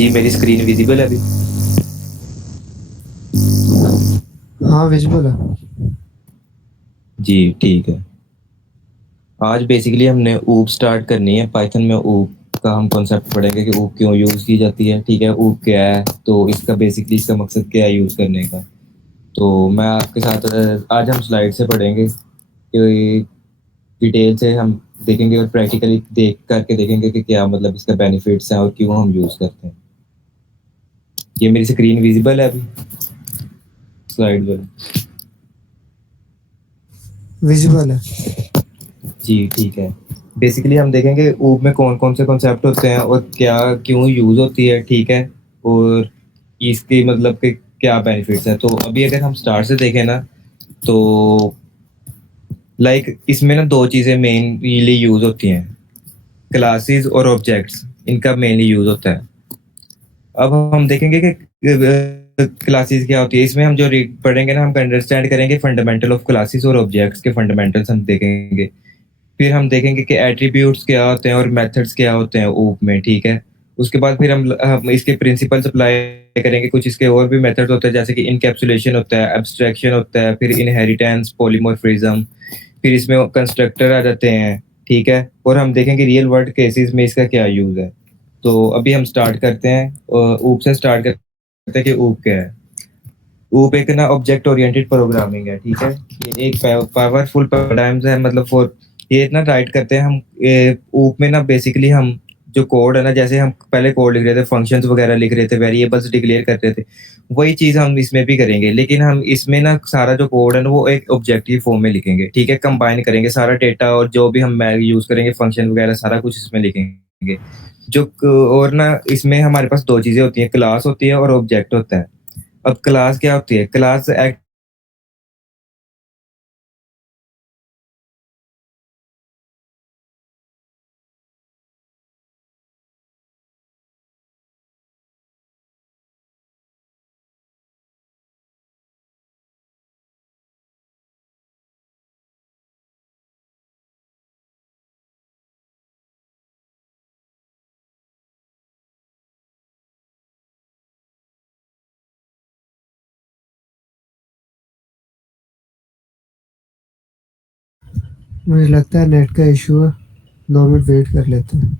जी, मेरी screen visible है अभी? हाँ विजिबल है। जी, ठीक है। आज बेसिकली हमने ऊप स्टार्ट करनी है। पाइथन में ऊप का हम कॉन्सेप्ट पढ़ेंगे कि ऊप क्यों यूज़ की जाती है, ठीक है? ऊप क्या है, तो इसका बेसिकली इसका मकसद क्या है यूज़ करने का। तो मैं आपके साथ आज हम स्लाइड से पढ़ेंगे कि डिटेल से हम देखेंगे और प्रैक्टिकली देख करके देखेंगे कि क्या मतलब इसका बेनिफिट्स हैं और क्यों हम यूज़ करते हैं। ये मेरी स्क्रीन विजिबल है अभी स्लाइड पर? विजिबल है। जी, ठीक है। बेसिकली हम देखेंगे ऊप में कौन-कौन से कॉन्सेप्ट होते हैं और क्या क्यों यूज़ होती है, ठीक है? और इसके मतलब के क्या बेनिफिट्स हैं। तो अभी अगर हम स्टार्ट से देखें ना, तो लाइक इसमें ना 2 चीज़ें मेनली यूज़ होती हैं, क्लासेस और ऑब्जेक्ट्स, इनका मेनली यूज़ होता है। अब हम देखेंगे कि क्लासेस क्या होती है। इसमें हम जो पढ़ेंगे ना, हम अंडरस्टैंड करेंगे फंडामेंटल ऑफ क्लासेस और ऑब्जेक्ट्स के फंडामेंटल्स हम देखेंगे। फिर हम देखेंगे कि एट्रीब्यूट्स क्या होते हैं और मेथड्स क्या होते हैं ऊप में, ठीक है? उसके बाद फिर हम इसके प्रिंसिपल्स अप्लाई करेंगे। कुछ इसके और भी मेथड्स होते हैं, जैसे कि इनकैप्सुलेशन होता है, एब्स्ट्रैक्शन होता है, फिर इनहेरिटेंस, पॉलीमॉर्फिज्म, फिर इसमें कंस्ट्रक्टर आ जाते हैं, ठीक है? और हम देखेंगे रियल वर्ल्ड केसेस में इसका क्या यूज़ है। तो अभी हम स्टार्ट करते हैं, ऊप से स्टार्ट करते हैं कि ऊप क्या है। ऊप एक ना ऑब्जेक्ट ओरिएंटेड प्रोग्रामिंग है, ठीक है? ये एक पावरफुल पैराडाइम्स है, मतलब फॉर ये ना राइट करते हैं हम ऊप में ना बेसिकली हम जो कोड है ना, जैसे हम पहले कोड लिख रहे थे, फंक्शंस वगैरह लिख रहे थे, वेरिएबल्स डिक्लेयर करते थे, वही चीज़ हम इसमें भी करेंगे। लेकिन हम इसमें ना सारा जो कोड है ना वो एक ऑब्जेक्टिव फॉर्म में लिखेंगे, ठीक है? कंबाइन करेंगे सारा डेटा और जो भी हम यूज़ करेंगे फंक्शन वगैरह सारा कुछ इसमें लिखेंगे। और ना इसमें हमारे पास 2 चीज़ें होती हैं, क्लास होती है और ऑब्जेक्ट होता है। अब क्लास क्या होती है? क्लास एक्ट मुझे लगता है नेट का इशू है। 2 मिनट वेट कर लेते हैं।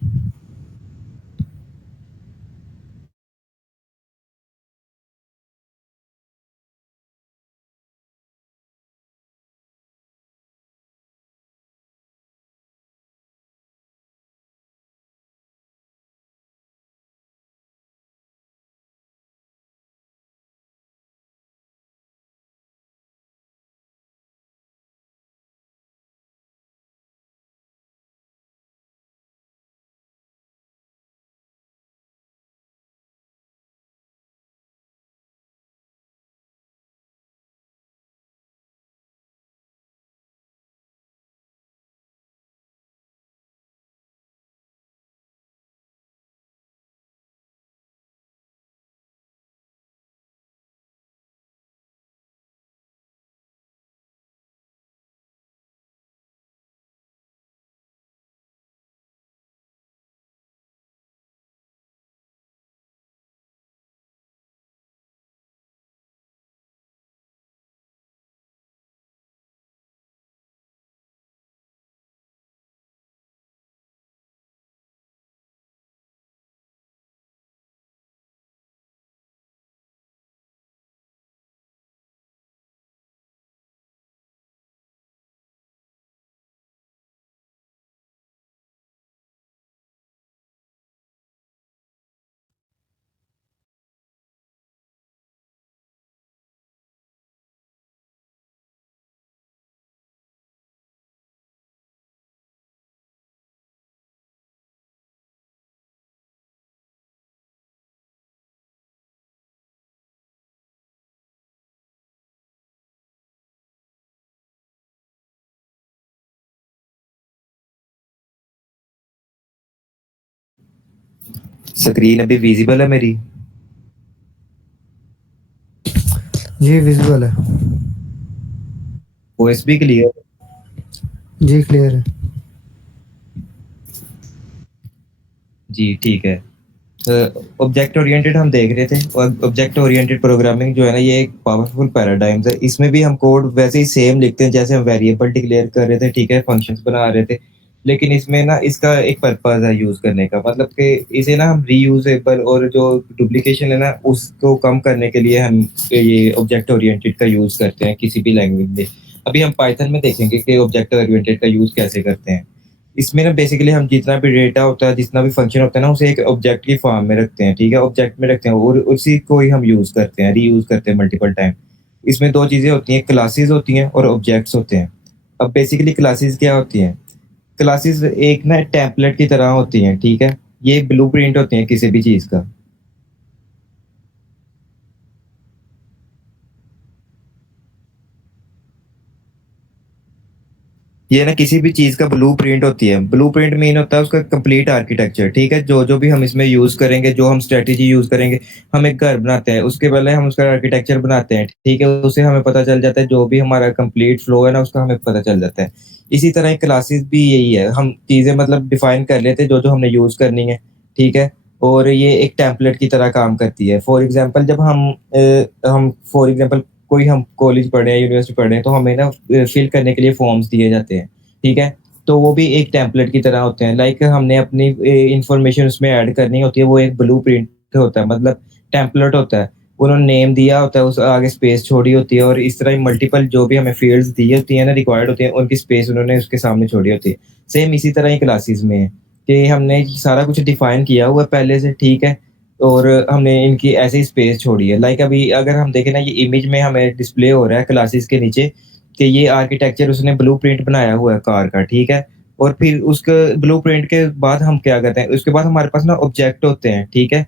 स्क्रीन अभी विजिबल है मेरी? जी विजिबल है। वॉइस भी क्लियर? जी क्लियर है। जी, ठीक है। ऑब्जेक्ट ओरिएंटेड हम देख रहे थे और ऑब्जेक्ट ओरिएंटेड प्रोग्रामिंग जो है ना ये एक पावरफुल पैराडाइम्स है। इसमें भी हम कोड वैसे ही सेम लिखते हैं जैसे हम वेरिएबल डिक्लेयर कर रहे थे, ठीक है, फंक्शंस बना रहे थे। लेकिन इसमें ना इसका एक पर्पस है यूज़ करने का, मतलब कि इसे ना हम रीयूजेबल और जो डुप्लीकेशन है ना उसको कम करने के लिए हम ये ऑब्जेक्ट ओरिएंटेड का यूज़ करते हैं किसी भी लैंग्वेज में। अभी हम पाइथन में देखेंगे कि ऑब्जेक्ट ओरिएंटेड का यूज़ कैसे करते हैं। इसमें ना बेसिकली हम जितना भी डेटा होता है, जितना भी फंक्शन होता है ना, उसे एक ऑब्जेक्ट की फॉर्म में रखते हैं, ठीक है? ऑब्जेक्ट में रखते हैं और उसी को ही हम यूज़ करते हैं, रीयूज़ करते हैं मल्टीपल टाइम। इसमें 2 चीज़ें होती हैं, क्लासेस होती हैं और ऑब्जेक्ट्स होते हैं। अब बेसिकली क्लासेस क्या होती हैं? क्लासेस एक ना टेम्पलेट की तरह होती हैं, ठीक है? ये ब्लूप्रिंट होती हैं किसी भी चीज़ का। ये ना किसी भी चीज़ का ब्लूप्रिंट होती है। ब्लूप्रिंट मीन होता है उसका कंप्लीट आर्किटेक्चर, ठीक है? जो-जो भी हम इसमें यूज़ करेंगे, जो हम स्ट्रैटेजी यूज़ करेंगे, हम एक घर बनाते हैं, उसके पहले हम उसका आर्किटेक्चर बनाते हैं, ठीक है? उससे हमें पता चल जाता है, जो भी हमारा कंप्लीट फ्लो है ना, उसका हमें पता चल जाता है। इसी तरह क्लासेस भी यही है, हम चीज़ें मतलब डिफाइन कर लेते हैं, जो-जो हमने यूज़ करनी है, ठीक है? और ये एक टेम्पलेट की तरह काम करती है। फॉर एग्ज़ाम्पल जब हम फॉर एग्ज़ाम्पल कोई हम कॉलेज पढ़े हैं, यूनिवर्सिटी पढ़े हैं, तो हमें ना फिल करने के लिए फॉर्म्स दिए जाते हैं, ठीक है? तो वो भी एक टेम्पलेट की तरह होते हैं। लाइक हमने अपनी इन्फॉर्मेशन उसमें ऐड करनी होती है, वो एक ब्लूप्रिंट होता है, मतलब टेम्पलेट होता है। उन्होंने नेम दिया होता है, उस आगे स्पेस छोड़ी होती है और इस तरह ही मल्टीपल जो भी हमें फ़ील्ड्स दी होती हैं ना, रिक्वायर्ड होती हैं, उनकी स्पेस उन्होंने उसके सामने छोड़ी होती है। सेम इसी तरह ही क्लासेस में है कि हमने सारा कुछ डिफाइन किया हुआ है पहले से, ठीक है? और हमने इनकी ऐसे ही स्पेस छोड़ी है। लाइक अभी अगर हम देखें ना, ये इमेज में हमें डिस्प्ले हो रहा है क्लासेस के नीचे कि ये आर्किटेक्चर उसने ब्लूप्रिंट बनाया हुआ है कार का, ठीक है? और फिर उसके ब्लूप्रिंट के बाद हम क्या करते हैं, उसके बाद हमारे पास ना ऑब्जेक्ट होते हैं, ठीक है?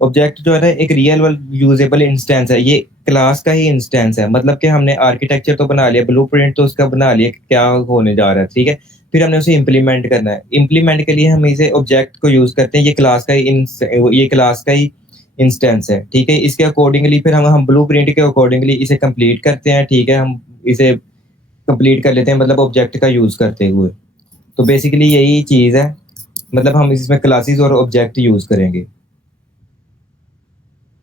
ऑब्जेक्ट जो है ना एक रियल वर्ल्ड यूजेबल इंस्टेंस है, ये क्लास का ही इंस्टेंस है, मतलब कि हमने आर्किटेक्चर तो बना लिया, ब्लूप्रिंट तो उसका बना लिया कि क्या होने जा रहा है, ठीक है? फिर हमने उसे इम्प्लीमेंट करना है। इम्प्लीमेंट के लिए हम इसे ऑब्जेक्ट को यूज़ करते हैं, ये क्लास का ही इंस्टेंस है, ठीक है? इसके अकॉर्डिंगली फिर हम ब्लूप्रिंट के अकॉर्डिंगली इसे कंप्लीट करते हैं, ठीक है? हम इसे कंप्लीट कर लेते हैं मतलब ऑब्जेक्ट का यूज़ करते हुए। तो बेसिकली यही चीज़ है, मतलब हम इसमें क्लासेस और ऑब्जेक्ट यूज़ करेंगे।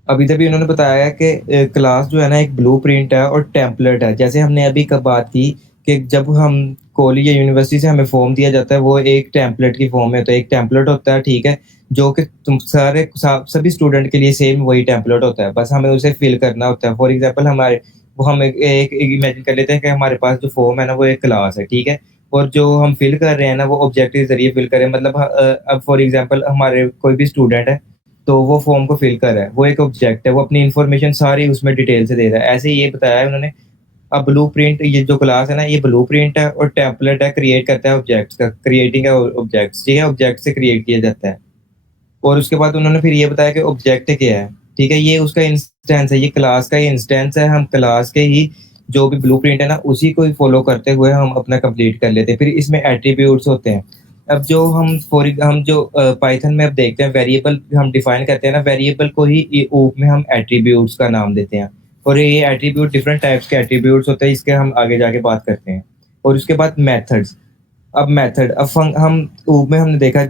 अभी तभी उन्होंने बताया है कि क्लास जो है ना एक ब्लूप्रिंट है और टेम्पलेट है। जैसे हमने अभी क बात की कि जब हम कॉलेज या यूनिवर्सिटी से हमें फॉर्म दिया जाता है, वो एक टेम्पलेट की फॉर्म में होता है। एक टेम्पलेट होता है, ठीक है? जो कि तुम सारे सा सभी स्टूडेंट के लिए सेम वही टेम्पलेट होता है। बस हमें उसे फिल करना होता है। फॉर एग्ज़ाम्पल हमारे वो हम एक इमेजिन कर लेते हैं कि हमारे पास जो फॉर्म है ना वो एक क्लास है, ठीक है? और जो हम फिल कर रहे हैं ना वो ऑब्जेक्ट के ज़रिए फिल कर रहे हैं, मतलब अब फॉर एग्ज़ाम्पल हमारे कोई भी स्टूडेंट है तो वो फॉर्म को फिल कर रहा है, वो एक ऑब्जेक्ट है, वो अपनी इन्फॉर्मेशन सारी उसमें डिटेल से दे रहा है। ऐसे ही ये बताया है उन्होंने। अब ब्लूप्रिंट ये जो क्लास है ना, ये ब्लूप्रिंट है और टेम्पलेट है, क्रिएट करता है ऑब्जेक्ट्स का, क्रिएटिंग है ऑब्जेक्ट्स, ठीक है? ऑब्जेक्ट से क्रिएट किया जाता है। और उसके बाद उन्होंने फिर ये बताया कि ऑब्जेक्ट क्या है, ठीक है? ये उसका इंस्टेंस है, ये क्लास का ही इंस्टेंस है, हम क्लास के ही जो भी ब्लूप्रिंट है ना, उसी को ही फॉलो करते हुए हम अपना कंप्लीट कर लेते हैं। फिर इसमें एट्रीब्यूट्स होते हैं। अब जो हम जो पाइथन में अब देखते हैं वेरिएबल हम डिफाइन करते हैं ना, वेरिएबल को ही ऊप में हम एट्रीब्यूट्स का नाम देते हैं। और ये एट्रीब्यूट डिफरेंट टाइप्स के एट्रीब्यूट्स होते हैं, इसके हम आगे जाके बात करते हैं। और उसके बाद मेथड्स। अब मेथड अब फंक हम में हमने देखा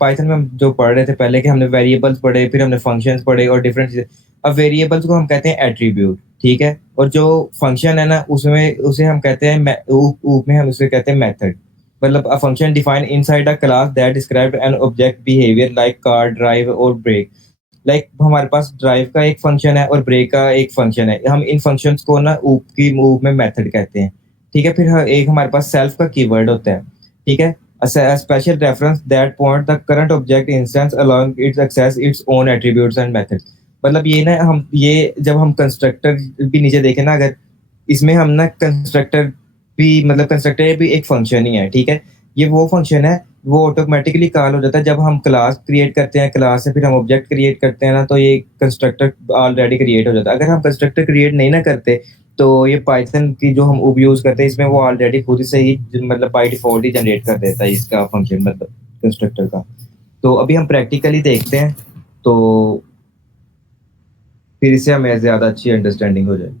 पाइथन में हम जो पढ़ रहे थे पहले कि हमने वेरिएबल्स पढ़े, फिर हमने फंक्शंस पढ़े और डिफरेंट चीज़ें। अब वेरिएबल्स को हम कहते हैं एट्रीब्यूट, ठीक है? और जो फंक्शन है ना उसमें उसे हम कहते हैं ऊप में हम उसे कहते हैं मेथड। मतलब a function defined inside a class that describe an object behaviour like car, drive और ब्रेक। लाइक हमारे पास ड्राइव का एक फंक्शन है और ब्रेक का एक फंक्शन है। हम इन फंक्शंस को ना ऊप में मेथड कहते हैं, ठीक है? फिर एक हमारे पास सेल्फ का कीवर्ड होता है, ठीक है? A special reference that point the current object instance allowing it access its own attributes and methods। मतलब ये ना हम ये जब हम कंस्ट्रक्टर भी नीचे देखें ना, अगर इसमें हम ना कंस्ट्रक्टर भी मतलब कंस्ट्रक्टर भी एक फंक्शन ही है, ठीक है? ये वो फंक्शन है, वो ऑटोमेटिकली कॉल हो जाता है जब हम क्लास क्रिएट करते हैं, क्लास से फिर हम ऑब्जेक्ट क्रिएट करते हैं ना, तो ये कंस्ट्रक्टर ऑलरेडी क्रिएट हो जाता है। अगर हम कंस्ट्रक्टर क्रिएट नहीं ना करते, तो ये पाइथन की जो हम उब यूज़ करते हैं, इसमें वो ऑलरेडी खुद से ही मतलब बाय डिफ़ॉल्ट ही जनरेट कर देता है इसका फंक्शन, मतलब कंस्ट्रक्टर का। तो अभी हम प्रैक्टिकली देखते हैं, तो फिर इससे हमें ज़्यादा अच्छी अंडरस्टैंडिंग हो जाएगी।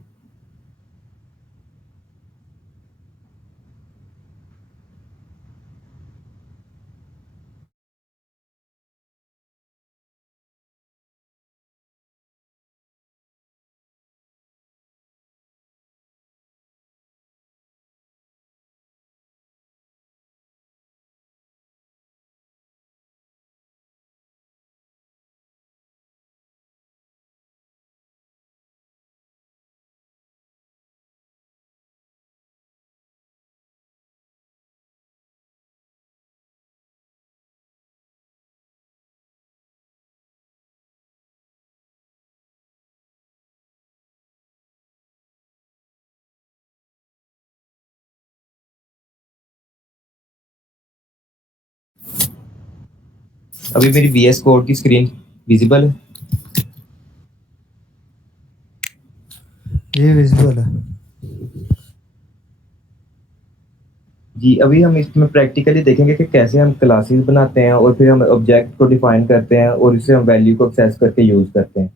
अभी मेरी VS कोड की स्क्रीन विजिबल है? ये विजिबल है। जी, अभी हम इसमें प्रैक्टिकली देखेंगे कि कैसे हम क्लासेस बनाते हैं और फिर हम ऑब्जेक्ट को डिफाइन करते हैं और इससे हम वैल्यू को एक्सेस करके यूज़ करते हैं।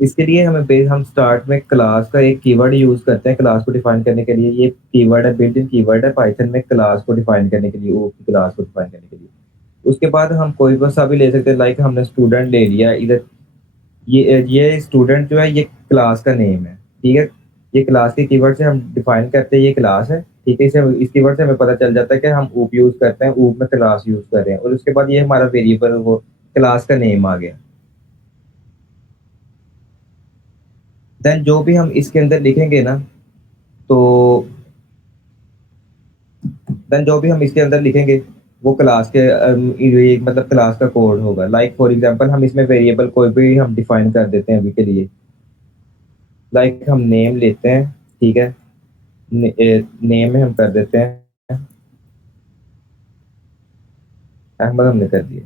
इसके लिए हम स्टार्ट में क्लास का एक कीवर्ड यूज़ करते हैं क्लास को डिफाइन करने के लिए। ये कीवर्ड है, बिल्ट इन कीवर्ड है पाइथन में क्लास को डिफाइन करने के लिए, ओ की क्लास को डिफाइन करने के लिए। उसके बाद हम कोई सा भी ले सकते हैं, लाइक हमने स्टूडेंट ले लिया इधर। ये स्टूडेंट जो है ये क्लास का नेम है, ठीक है। ये क्लास के कीवर्ड से हम डिफाइन करते हैं ये क्लास है, ठीक है। इस कीवर्ड से हमें पता चल जाता है कि हम ऊप यूज करते हैं, ऊप में क्लास यूज कर रहे हैं। और उसके बाद ये हमारा वेरिएबल वो क्लास का नेम आ गया। देन जो भी हम इसके अंदर लिखेंगे ना, तो देन जो भी हम इसके अंदर लिखेंगे वो क्लास के ये मतलब क्लास का कोड होगा। लाइक फॉर एग्जांपल हम इसमें वेरिएबल कोई भी हम डिफाइन कर देते हैं अभी के लिए। लाइक हम नेम लेते हैं, ठीक है। नेम में हम कर देते हैं अहमद, हमने कर दिया,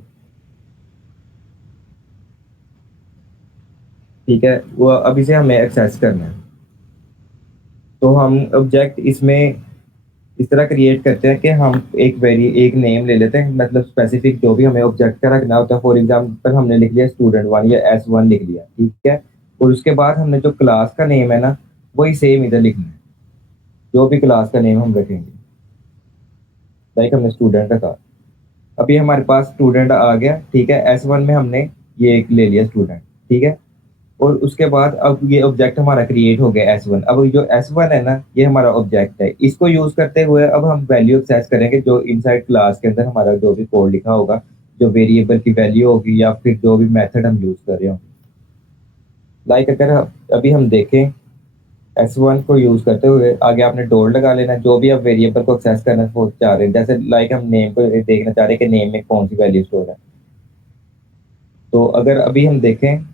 ठीक है। वो अब इसे हमें एक्सेस करना है, तो हम ऑब्जेक्ट इसमें इस तरह क्रिएट करते हैं कि हम एक नेम ले लेते हैं, मतलब स्पेसिफिक जो भी हमें ऑब्जेक्ट का रखना होता है। फॉर एग्जांपल हमने लिख लिया स्टूडेंट 1 या S1 लिख लिया, ठीक है। और उसके बाद हमने जो क्लास का नेम है ना, वही सेम इधर लिखना है, जो भी क्लास का नेम हम रखेंगे। लाइक हमने स्टूडेंट रखा, अभी हमारे पास स्टूडेंट आ गया, ठीक है। S1 में हमने ये एक ले लिया स्टूडेंट, ठीक है। और उसके बाद अब ये ऑब्जेक्ट हमारा क्रिएट हो गया S1। अब जो S1 है ना, ये हमारा ऑब्जेक्ट है। इसको यूज करते हुए अब हम वैल्यू एक्सेस करेंगे जो इनसाइड क्लास के अंदर हमारा जो भी कोड लिखा होगा, जो वेरिएबल की वैल्यू होगी या फिर जो भी मेथड हम यूज कर रहे हो। लाइक अगर अभी हम देखें S1 को यूज करते हुए, आगे आपने डॉट लगा लेना जो भी आप वेरिएबल को एक्सेस करना चाह रहे हैं। जैसे लाइक हम नेम को देखना चाह रहे हैं कि नेम में कौन सी वैल्यू स्टोर है। तो अगर अभी हम देखें,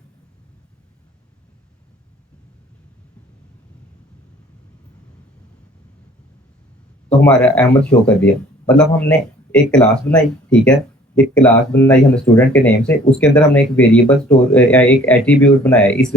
तो हमारा अहमद शो कर दिया। मतलब हमने एक क्लास बनाई, ठीक है। एक क्लास बनाई हमने स्टूडेंट के नेम से, उसके अंदर हमने एक वेरिएबल स्टोर या एक एट्रीब्यूट बनाया। इस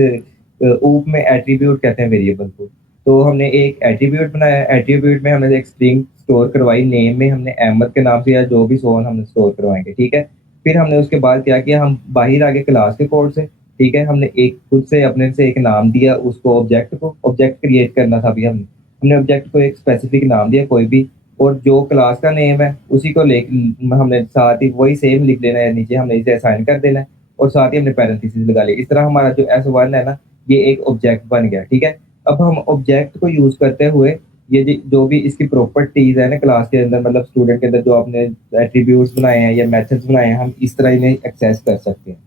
ऊप में एट्रीब्यूट कहते हैं वेरिएबल को। तो हमने एक एट्रीब्यूट बनाया, एट्रीब्यूट में हमने एक स्ट्रिंग स्टोर करवाई, नेम में हमने अहमद के नाम से या जो भी सोन हमने स्टोर करवाएंगे, ठीक है। फिर हमने उसके बाद क्या किया, हम बाहर आगे क्लास के कोड से, ठीक है। हमने एक खुद से अपने से एक नाम दिया उसको, ऑब्जेक्ट क्रिएट करना था। अभी हमने ऑब्जेक्ट को एक स्पेसिफिक नाम दिया कोई भी, और जो क्लास का नेम है उसी को ले हमने साथ ही वही सेम लिख लेना है नीचे, हमने इसे असाइन कर देना है। और साथ ही हमने पैरेंथेसिस लगा लिया। इस तरह हमारा जो S1 है ना, ये एक ऑब्जेक्ट बन गया, ठीक है। अब हम ऑब्जेक्ट को यूज करते हुए ये जो भी इसकी प्रॉपर्टीज है ना क्लास के अंदर, मतलब स्टूडेंट के अंदर जो आपने एट्रीब्यूट्स बनाए हैं या मेथड्स बनाए हैं, हम इस तरह इन्हें एक्सेस कर सकते हैं।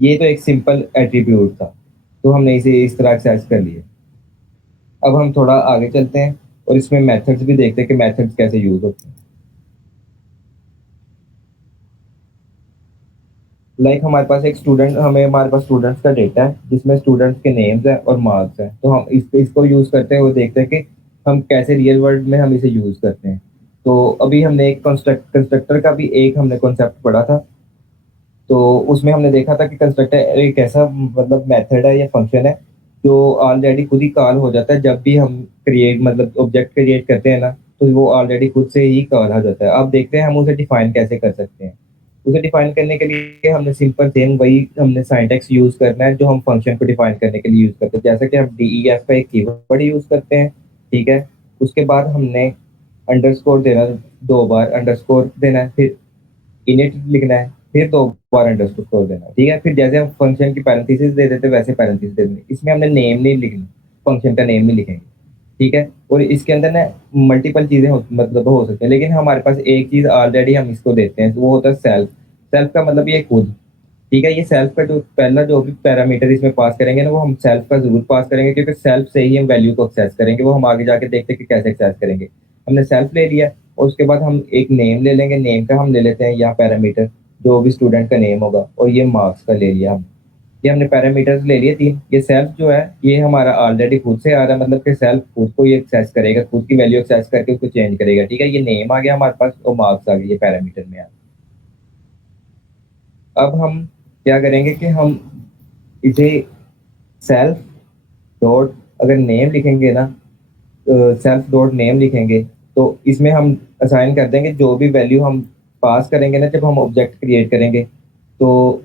ये तो एक सिंपल एट्रीब्यूट था, तो हमने इसे इस तरह एक्सेस कर लिया। अब हम थोड़ा आगे चलते हैं और इसमें मेथड्स भी देखते हैं कि मेथड्स कैसे यूज होते हैं। लाइक हमारे पास स्टूडेंट्स का डेटा है जिसमें स्टूडेंट्स के नेम्स हैं और मार्क्स हैं। तो हम इसको यूज करते हुए देखते हैं कि हम कैसे रियल वर्ल्ड में हम इसे यूज करते हैं। तो अभी हमने एक कंस्ट्रक्टर का भी एक हमने कॉन्सेप्ट पढ़ा था। तो उसमें हमने देखा था कि कंस्ट्रक्टर एक ऐसा मतलब मेथड है या फंक्शन है जो ऑलरेडी खुद ही कॉल हो जाता है जब भी हम ऑब्जेक्ट क्रिएट करते हैं ना, तो वो ऑलरेडी खुद से ही कॉल हो जाता है। अब देखते हैं हम उसे डिफाइन कैसे कर सकते हैं। उसे डिफाइन करने के लिए हमने सिंपल सेम वही हमने सिंटैक्स यूज करना है जो हम फंक्शन को डिफाइन करने के लिए यूज करते हैं। जैसे कि हम DEF का एक कीवर्ड यूज करते हैं, ठीक है। उसके बाद हमने अंडरस्कोर देना, 2 बार अंडरस्कोर देना है, फिर इनिट लिखना है, फिर 2 बार अंडरस्कोर देना है, ठीक है। फिर जैसे हम फंक्शन की पैरेंथेसिस दे देते वैसे पैरेंथेसिस दे देंगे। इसमें हमने नेम नहीं लिखना, फंक्शन का नेम नहीं लिखेंगे, ठीक है। और इसके अंदर ना मल्टीपल चीजें हो सकती हैं, लेकिन हमारे पास एक चीज ऑलरेडी हम इसको देते हैं, तो वो होता है सेल्फ। सेल्फ का मतलब ये खुद, ठीक है। ये सेल्फ का जो पहला जो भी पैरामीटर इसमें पास करेंगे ना, वो हम सेल्फ का जरूर पास करेंगे, क्योंकि सेल्फ से ही हम वैल्यू को एक्सेस करेंगे। वो हम आगे जाके देखते हैं कि कैसे एक्सेस करेंगे। हमने सेल्फ ले लिया और उसके बाद हम एक नेम ले लेंगे। नेम का हम ले लेते हैं यहाँ पैरामीटर जो भी स्टूडेंट का नेम होगा, और ये मार्क्स का ले लिया हम। ये हमने पैरामीटर्स ले लिए 3। ये सेल्फ जो है ये हमारा ऑलरेडी खुद से आ रहा है, मतलब कि सेल्फ खुद को ये एक्सेस करेगा, खुद की वैल्यू एक्सेस करके उसको चेंज करेगा, ठीक है। ये नेम आ गया हमारे पास और मार्क्स आ गए ये पैरामीटर में आ। अब हम क्या करेंगे कि हम इसे सेल्फ डॉट अगर नेम लिखेंगे ना, सेल्फ डॉट नेम लिखेंगे, तो इसमें हम असाइन कर देंगे जो भी वैल्यू हम पास करेंगे ना, जब हम ऑब्जेक्ट क्रिएट करेंगे, तो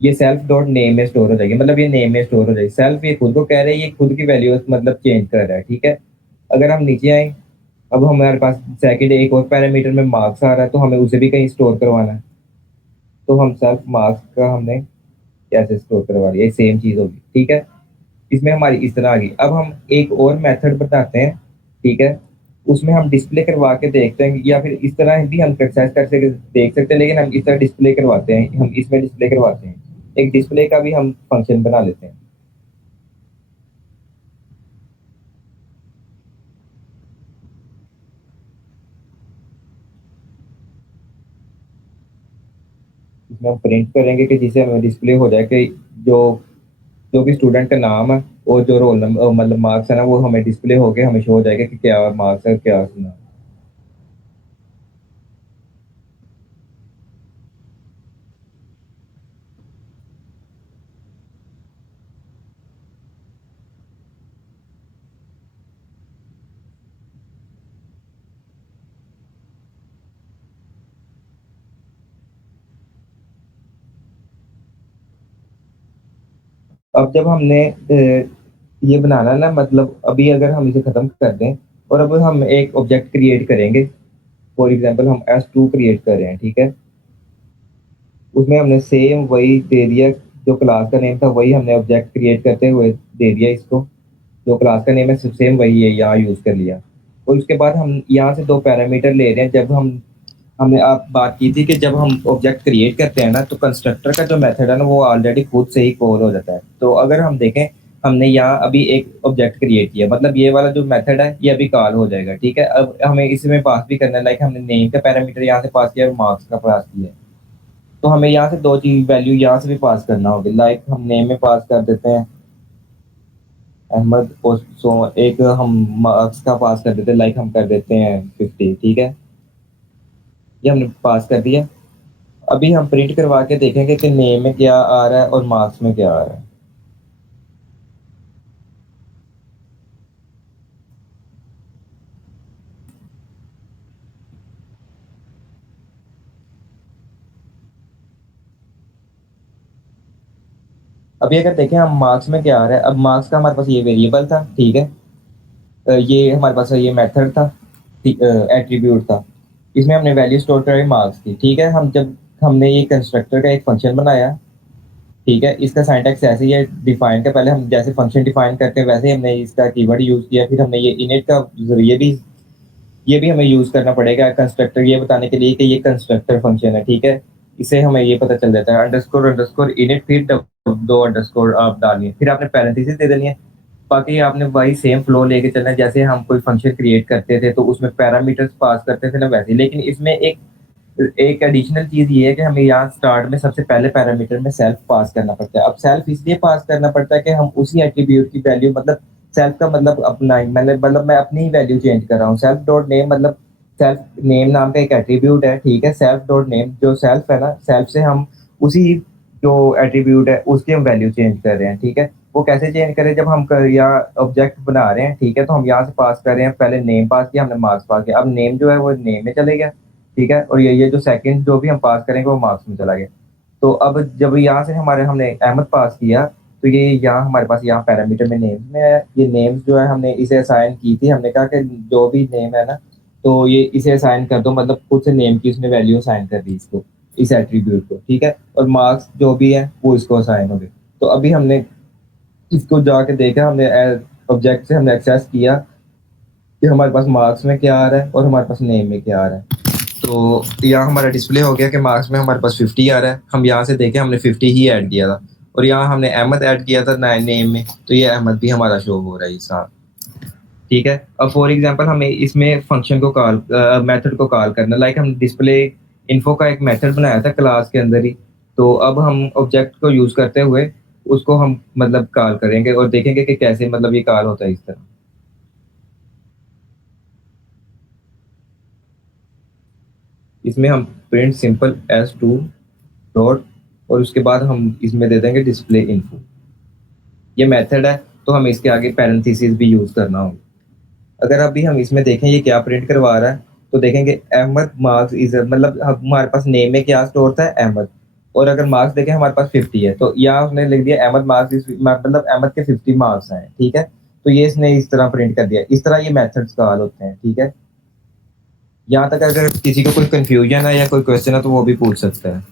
ये सेल्फ डॉट नेम में स्टोर हो जाएगी, मतलब ये नेम में स्टोर हो जाएगी। सेल्फ ये खुद को कह रहे हैं, ये खुद की वैल्यू मतलब चेंज कर रहा है, ठीक है। अगर हम नीचे आए, अब हमारे पास सेकंड एक और पैरामीटर में मार्क्स आ रहा है, तो हमें उसे भी कहीं स्टोर करवाना है। तो हम सेल्फ मार्क्स का हमने कैसे स्टोर करवा लिया, सेम चीज़ होगी, ठीक है। इसमें हमारी इस तरह आ गई। अब हम एक और मेथड बताते हैं, ठीक है। उसमें हम डिस्प्ले करवा के देखते हैं, या फिर इस तरह भी हम एक्सेस कर सकते देख सकते हैं, लेकिन हम इस तरह डिस्प्ले करवाते हैं, हम इसमें डिस्प्ले करवाते हैं। एक डिस्प्ले का भी हम फंक्शन बना लेते हैं। इसमें हम प्रिंट करेंगे कि जिससे हमें डिस्प्ले हो जाए कि जो जो भी स्टूडेंट का नाम है और जो रोल नंबर मतलब मार्क्स है ना, वो हमें डिस्प्ले होके हमें शो हो जाएगा कि क्या मार्क्स है, क्या सुना। अब जब हमने ये बनाना ना, मतलब अभी अगर हम इसे खत्म कर दें और अब हम एक ऑब्जेक्ट क्रिएट करेंगे। फॉर एग्जांपल हम S2 क्रिएट कर रहे हैं, ठीक है। उसमें हमने सेम वही दे दिया, जो क्लास का नेम था वही हमने ऑब्जेक्ट क्रिएट करते हुए दे दिया इसको। जो क्लास का नेम है सेम वही है, यहाँ यूज कर लिया। और उसके बाद हम यहाँ से दो पैरामीटर ले रहे हैं। जब हम हमने आप बात की थी कि जब हम ऑब्जेक्ट क्रिएट करते हैं ना, तो कंस्ट्रक्टर का जो मेथड है ना, वो ऑलरेडी खुद से ही कॉल हो जाता है। तो अगर हम देखें, हमने यहाँ अभी एक ऑब्जेक्ट क्रिएट किया, मतलब ये वाला जो मेथड है ये अभी कॉल हो जाएगा, ठीक है। अब हमें इसमें पास भी करना है, लाइक हमने नेम का पैरामीटर यहाँ से पास किया और मार्क्स का पास किया है। तो हमें यहाँ से दो चीज वैल्यू यहाँ से भी पास करना होगी, लाइक हम नेम में पास कर देते हैं अहमद, और सो एक हम मार्क्स का पास कर देते हैं, लाइक हम कर देते हैं 50, ठीक है। ये हमने पास कर दिया। अभी हम प्रिंट करवा के देखेंगे कि नेम में क्या आ रहा है और मार्क्स में क्या आ रहा है। अभी अगर देखें हम मार्क्स में क्या आ रहा है, अब मार्क्स का हमारे पास ये वेरिएबल था, ठीक है। ये हमारे पास ये मेथड था, एट्रीब्यूट था। इसमें हमने वैल्यू स्टोर कराई मार्क्स की, ठीक है। हम जब हमने ये कंस्ट्रक्टर का एक फंक्शन बनाया, ठीक है। इसका सिंटैक्स ऐसे ही है, डिफाइन का पहले हम जैसे फंक्शन डिफाइन करते हैं वैसे ही हमने इसका कीवर्ड यूज किया। फिर हमने ये इनिट का जरिए भी ये भी हमें यूज करना पड़ेगा कंस्ट्रक्टर ये बताने के लिए कि ये कंस्ट्रक्टर फंक्शन है, ठीक है। इससे हमें ये पता चल जाता है अंडरस्कोर अंडरस्कोर इनिट, फिर दो अंडरस्कोर आप डालिए, फिर आपने पैरेंथेसिस दे देनी है। बाकी आपने वही सेम फ्लो लेके चलना है, जैसे हम कोई फंक्शन क्रिएट करते थे तो उसमें पैरामीटर्स पास करते थे ना, वैसे। लेकिन इसमें एक एक एडिशनल चीज ये है कि हमें यहाँ स्टार्ट में सबसे पहले पैरामीटर में सेल्फ पास करना पड़ता है। अब सेल्फ इसलिए पास करना पड़ता है कि हम उसी एट्रीब्यूट की वैल्यू, मतलब सेल्फ का मतलब अपना ही, मैंने मतलब मैं अपनी ही वैल्यू चेंज कर रहा हूँ। सेल्फ डॉट नेम मतलब सेल्फ नेम नाम का एक एट्रीब्यूट है, ठीक है। सेल्फ डॉट नेम जो सेल्फ है ना, सेल्फ से हम उसी जो एट्रीब्यूट है उसकी हम वैल्यू चेंज कर रहे हैं, ठीक है। वो कैसे चेंज करें, जब हम यहाँ ऑब्जेक्ट बना रहे हैं, ठीक है, तो हम यहाँ से पास कर रहे हैं, पहले नेम पास किया हमने, मार्क्स पास किया। अब नेम जो है वो नेम में चले गया, ठीक है। और ये जो सेकंड जो भी हम पास करेंगे वो मार्क्स में चला गया। तो अब जब यहाँ से हमारे हमने अहमद पास किया, तो ये यहाँ हमारे पास यहाँ पैरामीटर में नेम्स में है। ये नेम्स जो है हमने इसे असाइन की थी, हमने कहा कि जो भी नेम है ना, तो ये इसे असाइन कर दो, मतलब खुद से नेम की उसने वैल्यू असाइन कर दी इसको, इस एट्रीब्यूट को, ठीक है। और मार्क्स जो भी है वो इसको असाइन हो गए। तो अभी हमने इसको जाके देखा, हमने ऑब्जेक्ट से हमने एक्सेस किया कि हमारे पास मार्क्स में क्या आ रहा है और हमारे पास नेम में क्या आ रहा है। तो यहाँ हमारा डिस्प्ले हो गया कि मार्क्स में हमारे पास 50 आ रहा है। हम यहाँ से देखें हमने 50 ही ऐड किया था, और यहाँ हमने अहमद ऐड किया था नेम में, तो ये अहमद भी हमारा शो हो रहा है इस साथ, ठीक है। अब फॉर एग्जांपल हमें इसमें फंक्शन को कॉल मेथड को कॉल करना, लाइक हम डिस्प्ले इन्फो का एक मेथड बनाया था क्लास के अंदर ही। तो अब हम ऑब्जेक्ट को यूज करते हुए उसको हम मतलब कॉल करेंगे और देखेंगे कि कैसे मतलब ये कॉल होता है इस तरह। इसमें हम प्रिंट सिंपल S2 डॉट और उसके बाद हम इसमें दे देंगे डिस्प्ले इन्फो। ये मेथड है, तो हमें इसके आगे पैरेंथेसिस भी यूज़ करना होगा। अगर अभी हम इसमें देखें ये क्या प्रिंट करवा रहा है, तो देखेंगे अहमद मार्क्स इज, मतलब हमारे पास नेम में क्या स्टोर था, अहमद। और अगर मार्क्स देखें हमारे पास 50 है, तो यहाँ उसने लिख दिया अहमद मार्क्स इज, मतलब अहमद के 50 मार्क्स हैं, ठीक है। तो ये इसने इस तरह प्रिंट कर दिया। इस तरह ये मेथड्स कॉल होते हैं, ठीक है। यहाँ तक अगर किसी को कोई कंफ्यूजन है या कोई क्वेश्चन है तो वो भी पूछ सकता है।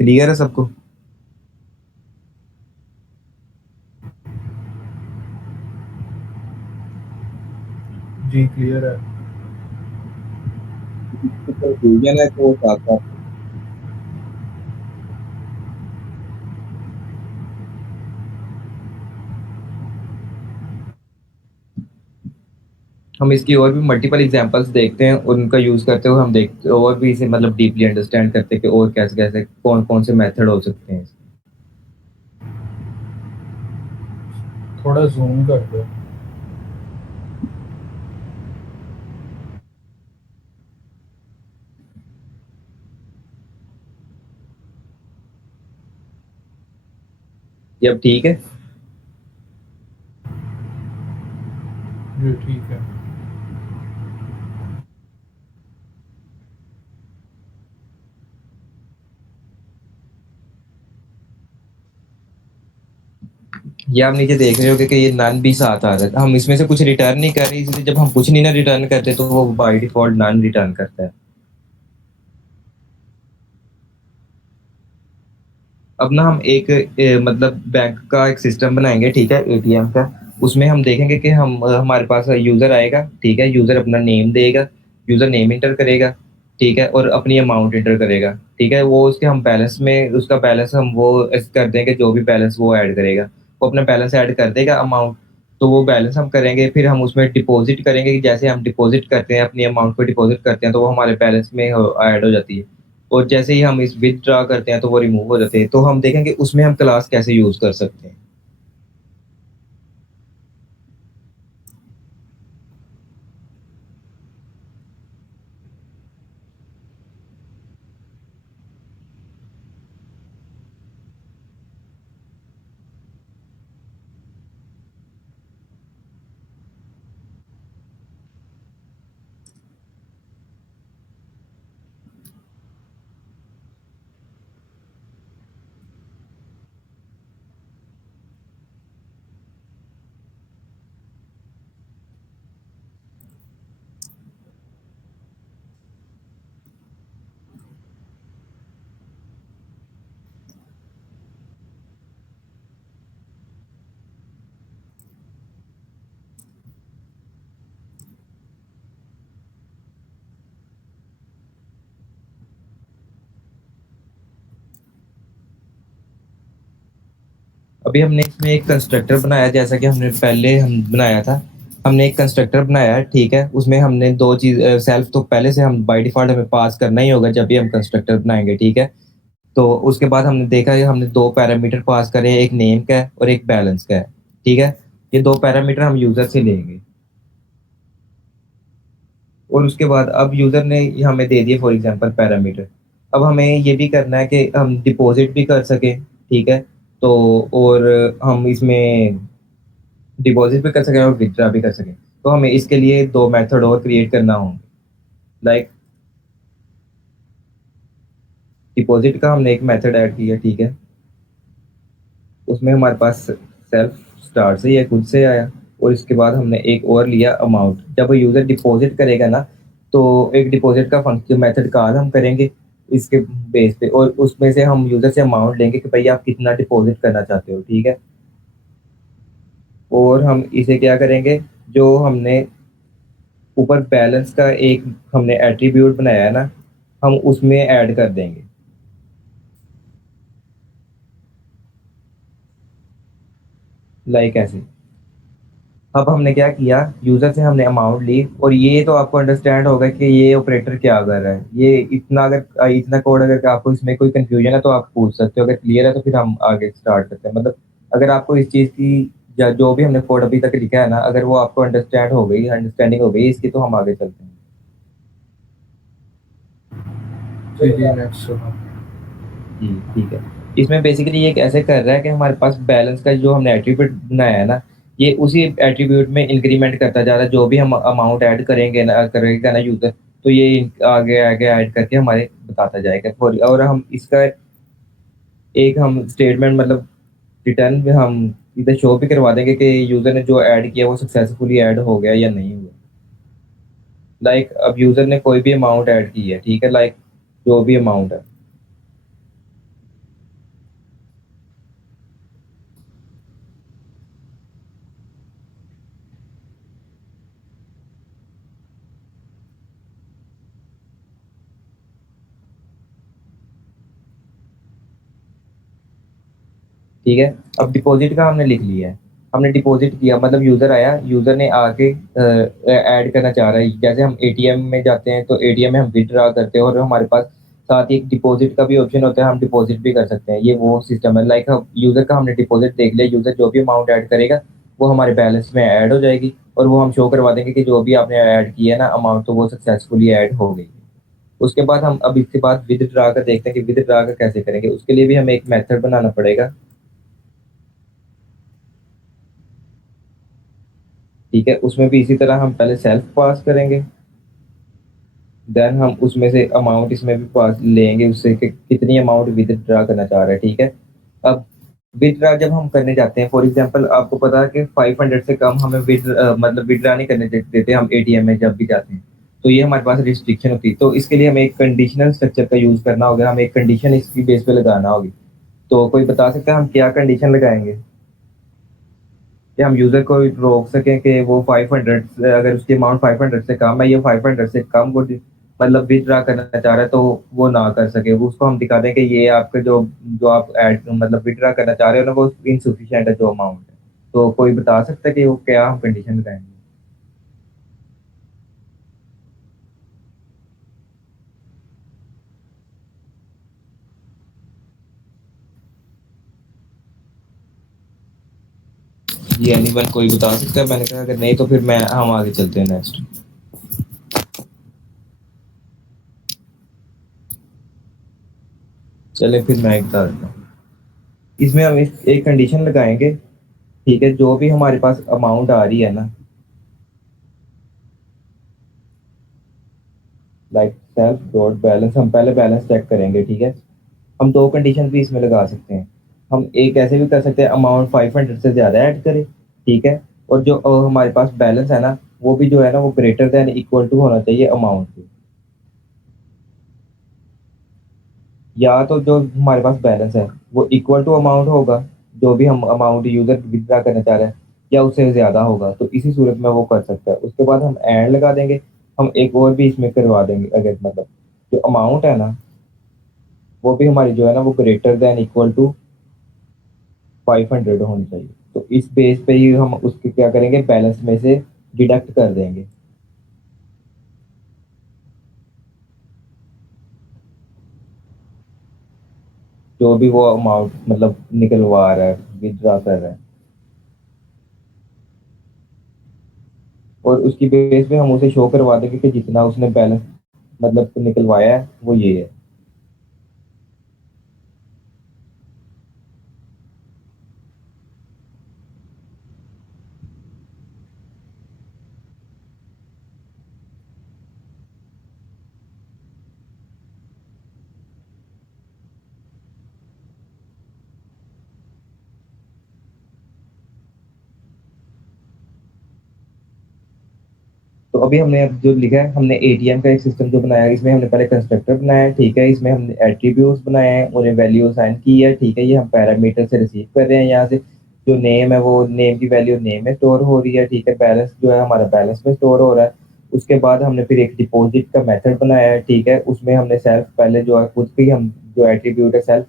क्लियर है सबको? जी क्लियर है। कंफ्यूजन है तो साथ साथ हम इसकी और भी मल्टीपल एग्जांपल्स देखते हैं, उनका यूज करते हुए हम देखते और भी इसे मतलब डीपली अंडरस्टैंड करते हैं कि और कैसे कैसे कौन कौन से मेथड हो सकते हैं। थोड़ा जूम कर दो। ये अब ठीक है? जी ठीक है। ये आप नीचे देख रहे हो कि ये नन भी साथ आ रहा है। हम इसमें से कुछ रिटर्न नहीं कर रहे, इसलिए जब हम कुछ नहीं ना रिटर्न करते तो वो बाय डिफॉल्ट नन रिटर्न करता है। अब ना हम एक मतलब बैंक का एक सिस्टम बनाएंगे, ठीक है, एटीएम का। उसमें हम देखेंगे कि हम हमारे पास यूजर आएगा, ठीक है। यूजर अपना नेम देगा, यूजर नेम इंटर करेगा, ठीक है, और अपनी अमाउंट इंटर करेगा, ठीक है। वो उसके हम बैलेंस में उसका बैलेंस हम वो कर देंगे, जो भी बैलेंस वो ऐड करेगा वो अपना बैलेंस ऐड कर देगा, अमाउंट। तो वो बैलेंस हम करेंगे, फिर हम उसमें डिपॉजिट करेंगे कि जैसे हम डिपॉजिट करते हैं अपनी अमाउंट को डिपॉजिट करते हैं तो वो हमारे बैलेंस में ऐड हो जाती है। और जैसे ही हम इस विथड्रॉ करते हैं तो वो रिमूव हो जाते हैं। तो हम देखेंगे उसमें हम क्लास कैसे यूज कर सकते हैं। अभी हमने इसमें एक कंस्ट्रक्टर बनाया, जैसा कि हमने पहले हम बनाया था। हमने एक कंस्ट्रक्टर बनाया है, ठीक है। उसमें हमने दो चीज, सेल्फ तो पहले से हम बाय डिफॉल्ट हमें पास करना ही होगा जब भी हम कंस्ट्रक्टर बनाएंगे, ठीक है। तो उसके बाद हमने देखा कि हमने दो पैरामीटर पास करे, एक नेम का है और एक बैलेंस का है, ठीक है। ये दो पैरामीटर हम यूजर से लेंगे। और उसके बाद अब यूजर ने हमें दे दिए फॉर एग्जांपल पैरामीटर। अब हमें ये भी करना है कि हम डिपॉजिट भी कर सकें, ठीक है। तो और हम इसमें डिपॉजिट भी कर सकें और विथड्रॉ भी कर सकें। तो हमें इसके लिए दो मेथड और क्रिएट करना होंगे। लाइक डिपॉजिट का हमने एक मेथड ऐड किया, ठीक है। उसमें हमारे पास सेल्फ स्टार्ट से या खुद से आया। और इसके बाद हमने एक और लिया अमाउंट। जब यूजर डिपॉजिट करेगा ना, तो एक डिपॉजिट का फंक्शन मेथड कॉल हम करेंगे इसके बेस पे, और उसमें से हम यूजर से अमाउंट लेंगे कि भाई आप कितना डिपॉजिट करना चाहते हो, ठीक है। और हम इसे क्या करेंगे, जो हमने ऊपर बैलेंस का एक हमने एट्रीब्यूट बनाया है ना, हम उसमें ऐड कर देंगे। लाइक ऐसे। अब हमने क्या किया, यूजर से हमने अमाउंट ली, और ये तो आपको अंडरस्टैंड होगा कि ये ऑपरेटर क्या कर रहा है। ये इतना, अगर इतना कोड अगर आपको इसमें कोई कंफ्यूजन है तो आप पूछ सकते हो। अगर क्लियर है तो फिर हम आगे स्टार्ट करते हैं। मतलब अगर आपको इस चीज़ की या जो भी हमने कोड अभी तक लिखा है ना, अगर वो आपको अंडरस्टैंडिंग हो गई इसकी, तो हम आगे चलते हैं। जी जी नेक्स्ट सुनो। जी, ठीक है। इसमें बेसिकली ये कैसे कर रहा है कि हमारे पास बैलेंस का जो हमने एट्रीब्यूट बनाया है ना, ये उसी एट्रीब्यूट में इंक्रीमेंट करता जा रहा है। जो भी हम अमाउंट ऐड करेगा ना यूज़र, तो ये आगे, आगे ऐड करके हमारे बताता जाएगा। और हम इसका एक हम स्टेटमेंट मतलब रिटर्न में हम इधर शो भी करवा देंगे कि यूज़र ने जो ऐड किया वो सक्सेसफुली ऐड हो गया या नहीं हुआ। लाइक अब यूज़र ने कोई भी अमाउंट ऐड की है, ठीक है? लाइक जो भी अमाउंट है। ठीक है? अब डिपॉज़िट का हमने लिख लिया है। हमने डिपॉज़िट किया मतलब यूज़र आया, यूज़र ने आके ऐड करना चाह रहा है। जैसे हम एटीएम में जाते हैं, तो एटीएम में हम विथड्रॉ करते हैं और हमारे पास साथ ही एक डिपॉज़िट का भी ऑप्शन होता है, हम डिपॉज़िट भी कर सकते हैं। ये वो सिस्टम है। लाइक हम यूज़र का हमने डिपॉज़िट देख लिया, यूज़र जो भी अमाउंट ऐड करेगा, वो हमारे बैलेंस में ऐड हो जाएगी और वो हम शो करवा देंगे कि जो भी आपने ऐड किया है ना अमाउंट, तो वो सक्सेसफुली ऐड हो गई। उसके बाद हम अब इसके बाद विथड्रॉ का देखते हैं कि विथड्रॉ का कैसे करेंगे। उसके लिए भी हमें एक मेथड बनाना पड़ेगा। ठीक है, उसमें भी इसी तरह हम पहले सेल्फ पास करेंगे, देन हम उसमें से अमाउंट इसमें भी पास लेंगे उससे कि कितनी अमाउंट विथड्रा करना चाह रहा है। ठीक है, अब विथड्रा जब हम करने जाते हैं, फॉर एग्जांपल आपको पता है कि 500 से कम हमें मतलब विथड्रा नहीं करने देते हम एटीएम में जब भी जाते हैं, तो ये हमारे पास रिस्ट्रिक्शन होती है। तो इसके लिए हमें एक कंडीशनल स्ट्रक्चर का यूज करना होगा, हमें एक कंडीशन इसकी बेस पे लगाना होगी। तो कोई बता सकता है हम क्या कंडीशन लगाएंगे कि हम यूजर को रोक सकें कि वो 500 से, अगर उसकी अमाउंट 500 से कम है, ये 500 से कम को मतलब विथड्रा करना चाह रहा है, तो वो ना कर सके। वो उसको हम दिखा दें कि ये आपके जो जो आप ऐड मतलब विथड्रा करना चाह रहे हो ना, वो इनसफिशिएंट है जो अमाउंट है। तो कोई बता सकता है कि वो क्या हम कंडीशन लगाएंगे? जी एनीवन कोई बता सकता है? मैंने कहा अगर नहीं तो फिर मैं हम आगे चलते हैं नेक्स्ट। चले फिर मैं एक बता देता हूँ। इसमें हम एक कंडीशन लगाएंगे। ठीक है, जो भी हमारे पास अमाउंट आ रही है ना, लाइक सेल्फ डॉट बैलेंस, हम पहले बैलेंस चेक करेंगे। ठीक है, हम दो कंडीशन भी इसमें लगा सकते हैं। हम एक ऐसे भी कर सकते हैं, अमाउंट 500 से ज़्यादा ऐड करें। ठीक है, और जो हमारे पास बैलेंस है ना, वो भी जो है ना वो ग्रेटर देन इक्वल टू होना चाहिए अमाउंट के। या तो जो हमारे पास बैलेंस है वो इक्वल टू अमाउंट होगा, जो भी हम अमाउंट यूजर विथड्रा करना चाह रहे हैं, या उससे ज़्यादा होगा, तो इसी सूरत में वो कर सकता है। उसके बाद हम एंड लगा देंगे। हम एक और भी इसमें करवा देंगे, अगर मतलब जो अमाउंट है ना, वो भी हमारी जो है ना वो ग्रेटर देन इक्वल टू 500 होनी चाहिए। तो इस बेस पे ही हम उसके क्या करेंगे, बैलेंस में से डिडक्ट कर देंगे जो भी वो अमाउंट मतलब निकलवा रहा है, विथड्रा कर रहा है। और उसकी बेस पे हम उसे शो करवा देंगे कि जितना उसने बैलेंस मतलब निकलवाया है वो ये है। तो अभी हमने अब जो लिखा है, हमने एटीएम का एक सिस्टम जो बनाया है, इसमें हमने पहले कंस्ट्रक्टर बनाया है। ठीक है, इसमें हमने एट्रीब्यूट्स बनाए हैं, उन्हें वैल्यू असाइन की है। ठीक है, ये हम पैरामीटर से रिसीव कर रहे हैं। यहाँ से जो नेम है वो नेम की वैल्यू नेम में स्टोर हो रही है। ठीक है, बैलेंस जो है हमारा बैलेंस में स्टोर हो रहा है। उसके बाद हमने फिर एक डिपॉजिट का मेथड बनाया है। ठीक है, उसमें हमने सेल्फ पहले जो है खुद की हम जो एट्रीब्यूट है सेल्फ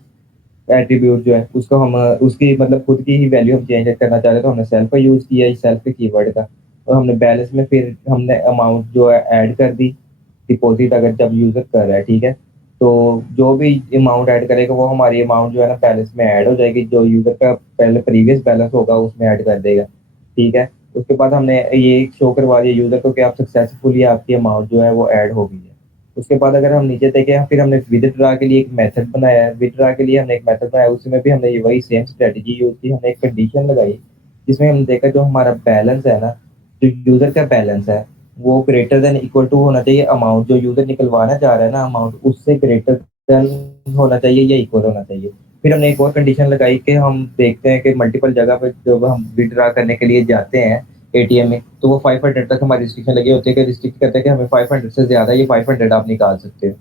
एट्रीब्यूट जो है उसको हम उसकी मतलब खुद की ही वैल्यू हम चेंज करना चाह रहे हैं, तो हमने सेल्फ का यूज़ किया, सेल्फ के कीवर्ड का। और हमने बैलेंस में फिर हमने अमाउंट जो है ऐड कर दी, डिपॉजिट अगर जब यूज़र कर रहा है। ठीक है, तो जो भी अमाउंट ऐड करेगा वो हमारी अमाउंट जो है ना बैलेंस में ऐड हो जाएगी, जो यूज़र का पहले प्रीवियस बैलेंस होगा उसमें ऐड कर देगा। ठीक है, उसके बाद हमने ये शो करवा दिया यूज़र को कि आप सक्सेसफुली आपकी अमाउंट जो है वो ऐड हो गई है। उसके बाद अगर हम नीचे देखें, फिर हमने विथड्रा के लिए एक मेथड बनाया है। विथड्रा के लिए हमने एक मेथड बनाया, उसमें भी हमने ये वही सेम स्ट्रेटजी यूज की। हमने एक कंडीशन लगाई जिसमें हमने देखा जो हमारा बैलेंस है ना, जो यूजर का बैलेंस है, वो ग्रेटर देन इक्वल टू होना चाहिए अमाउंट जो यूजर निकलवाना चाह रहा है ना, अमाउंट उससे ग्रेटर देन होना चाहिए या इक्वल होना चाहिए। फिर हमने एक और कंडीशन लगाई कि हम देखते हैं कि मल्टीपल जगह पर जब हम विथड्रा करने के लिए जाते हैं एटीएम में, तो वो 500 तक हमारी रिस्ट्रिक्शन लगी होती है कि रिस्ट्रिक्ट करते हैं कि हमें 500 से ज़्यादा ये 500 आप निकाल सकते हो,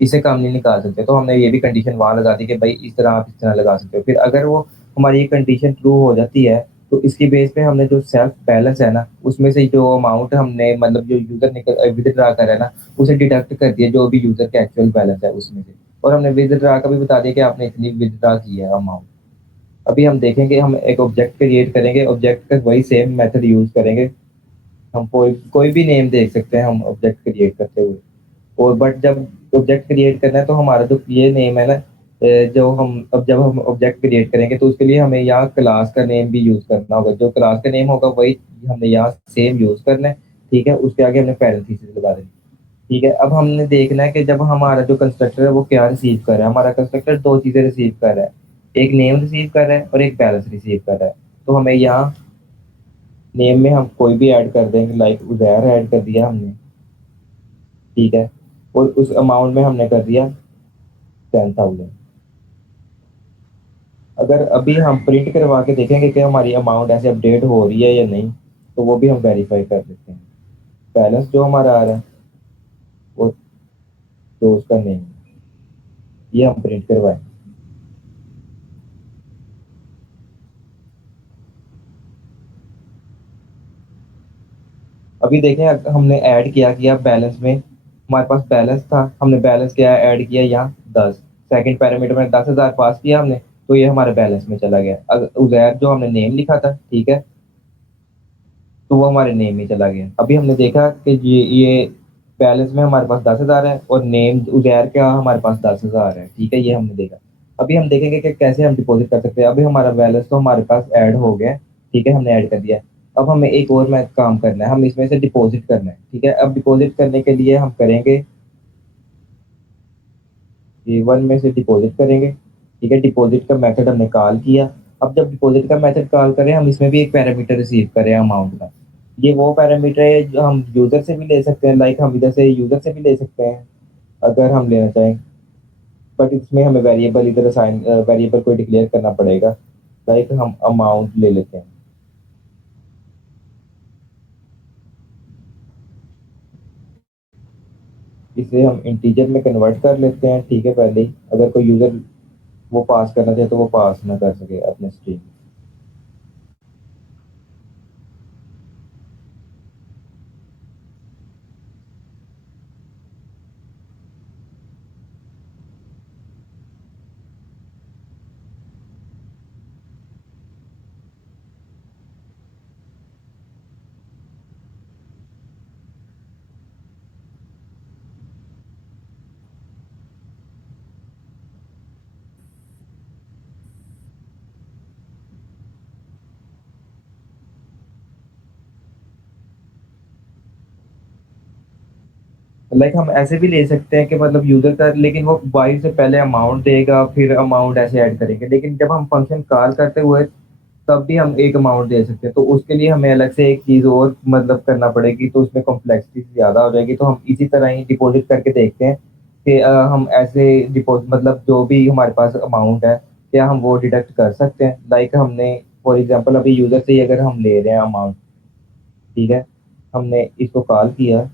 इससे कम नहीं निकाल सकते। तो हमने ये भी कंडीशन वहाँ लगा दी कि भाई इस तरह आप इस तरह लगा सकते हो। फिर अगर वो हमारी ये कंडीशन ट्रू हो जाती है, तो इसकी बेस पे हमने जो सेल्फ बैलेंस है ना, उसमें से जो अमाउंट हमने मतलब जो यूज़र निकल विदड्रा कर है ना, उसे डिडक्ट कर दिया जो भी यूज़र का एक्चुअल बैलेंस है उसमें से। और हमने विदड्रा का भी बता दिया कि आपने इतनी विदड्रा की है अमाउंट। अभी हम देखेंगे, हम एक ऑब्जेक्ट क्रिएट करेंगे, ऑब्जेक्ट का वही सेम मेथड यूज़ करेंगे। हम कोई कोई भी नेम देख सकते हैं हम ऑब्जेक्ट क्रिएट करते हुए। और बट जब ऑब्जेक्ट क्रिएट करना है तो हमारा जो ये नेम है ना, जो हम अब जब हम ऑब्जेक्ट क्रिएट करेंगे तो उसके लिए हमें यहाँ क्लास का नेम भी यूज करना होगा। जो क्लास का नेम होगा वही हमने यहाँ सेम यूज करना है। ठीक है, उसके आगे हमने पैरेंथेसिस लगा देनी। ठीक है, अब हमने देखना है कि जब हमारा जो कंस्ट्रक्टर है वो क्या रिसीव कर रहा है। हमारा कंस्ट्रक्टर दो चीजें रिसीव कर रहा है, एक नेम रिसीव कर रहा है और एक बैलेंस रिसीव कर रहा है। तो हमें यहाँ नेम में हम कोई भी ऐड कर देंगे, लाइक उजैर ऐड कर दिया हमने। ठीक है, और उस अमाउंट में हमने कर दिया 10,000। अगर अभी हम प्रिंट करवा के देखेंगे कि हमारी अमाउंट ऐसे अपडेट हो रही है या नहीं, तो वो भी हम वेरीफाई कर देते हैं। बैलेंस जो हमारा आ रहा है वो जो उसका नहीं है, ये हम प्रिंट करवाएं। अभी देखें, हमने ऐड किया किया बैलेंस में, हमारे पास बैलेंस था, हमने बैलेंस किया ऐड किया यहाँ 10, सेकंड पैरामीटर में 10,000 पास किया हमने, तो ये हमारे बैलेंस में चला गया। अगर उजैर जो हमने नेम लिखा था, ठीक है, तो वो हमारे नेम में चला गया। अभी हमने देखा कि ये बैलेंस में हमारे पास 10,000 है और नेम उजैर का हमारे पास 10,000 है। ठीक है, ये हमने देखा। अभी हम देखेंगे कि कैसे हम डिपॉजिट कर सकते हैं। अभी हमारा बैलेंस तो हमारे पास ऐड हो गया। ठीक है, हमने ऐड कर दिया। अब हमें एक और मैं काम करना है, हम इसमें से डिपॉजिट करना है। ठीक है, अब डिपॉजिट करने के लिए हम करेंगे ये वन में से डिपॉजिट करेंगे। ठीक है, डिपॉजिट का मेथड हमने कॉल किया। अब जब डिपॉजिट का मेथड कॉल करें, हम इसमें भी एक पैरामीटर रिसीव करें अमाउंट का। ये वो पैरामीटर है जो हम यूजर से भी ले सकते हैं, लाइक हम इधर से यूजर से भी ले सकते हैं अगर हम लेना चाहें। बट इसमें हमें वेरिएबल इधर असाइन वेरिएबल को डिक्लेयर करना पड़ेगा। लाइक हम अमाउंट ले लेते हैं, इसे हम इंटीजर में कन्वर्ट कर लेते हैं। ठीक है, पहले ही अगर कोई यूजर वो पास करना चाहे तो वो पास ना कर सके अपने स्ट्रीम। लाइक हम ऐसे भी ले सकते हैं कि मतलब यूजर का, लेकिन वो बाइट से पहले अमाउंट देगा फिर अमाउंट ऐसे ऐड करेंगे। लेकिन जब हम फंक्शन कॉल करते हुए तब भी हम एक अमाउंट दे सकते हैं, तो उसके लिए हमें अलग से एक चीज़ और मतलब करना पड़ेगी, तो उसमें कॉम्प्लेक्सिटी ज़्यादा हो जाएगी। तो हम इसी तरह ही डिपॉजिट करके देखते हैं कि हम ऐसे डिपॉजिट मतलब जो भी हमारे पास अमाउंट है क्या हम वो डिडक्ट कर सकते हैं। लाइक हमने फॉर एग्जांपल अभी यूज़र से ही अगर हम ले रहे हैं अमाउंट, ठीक है, हमने इसको कॉल किया,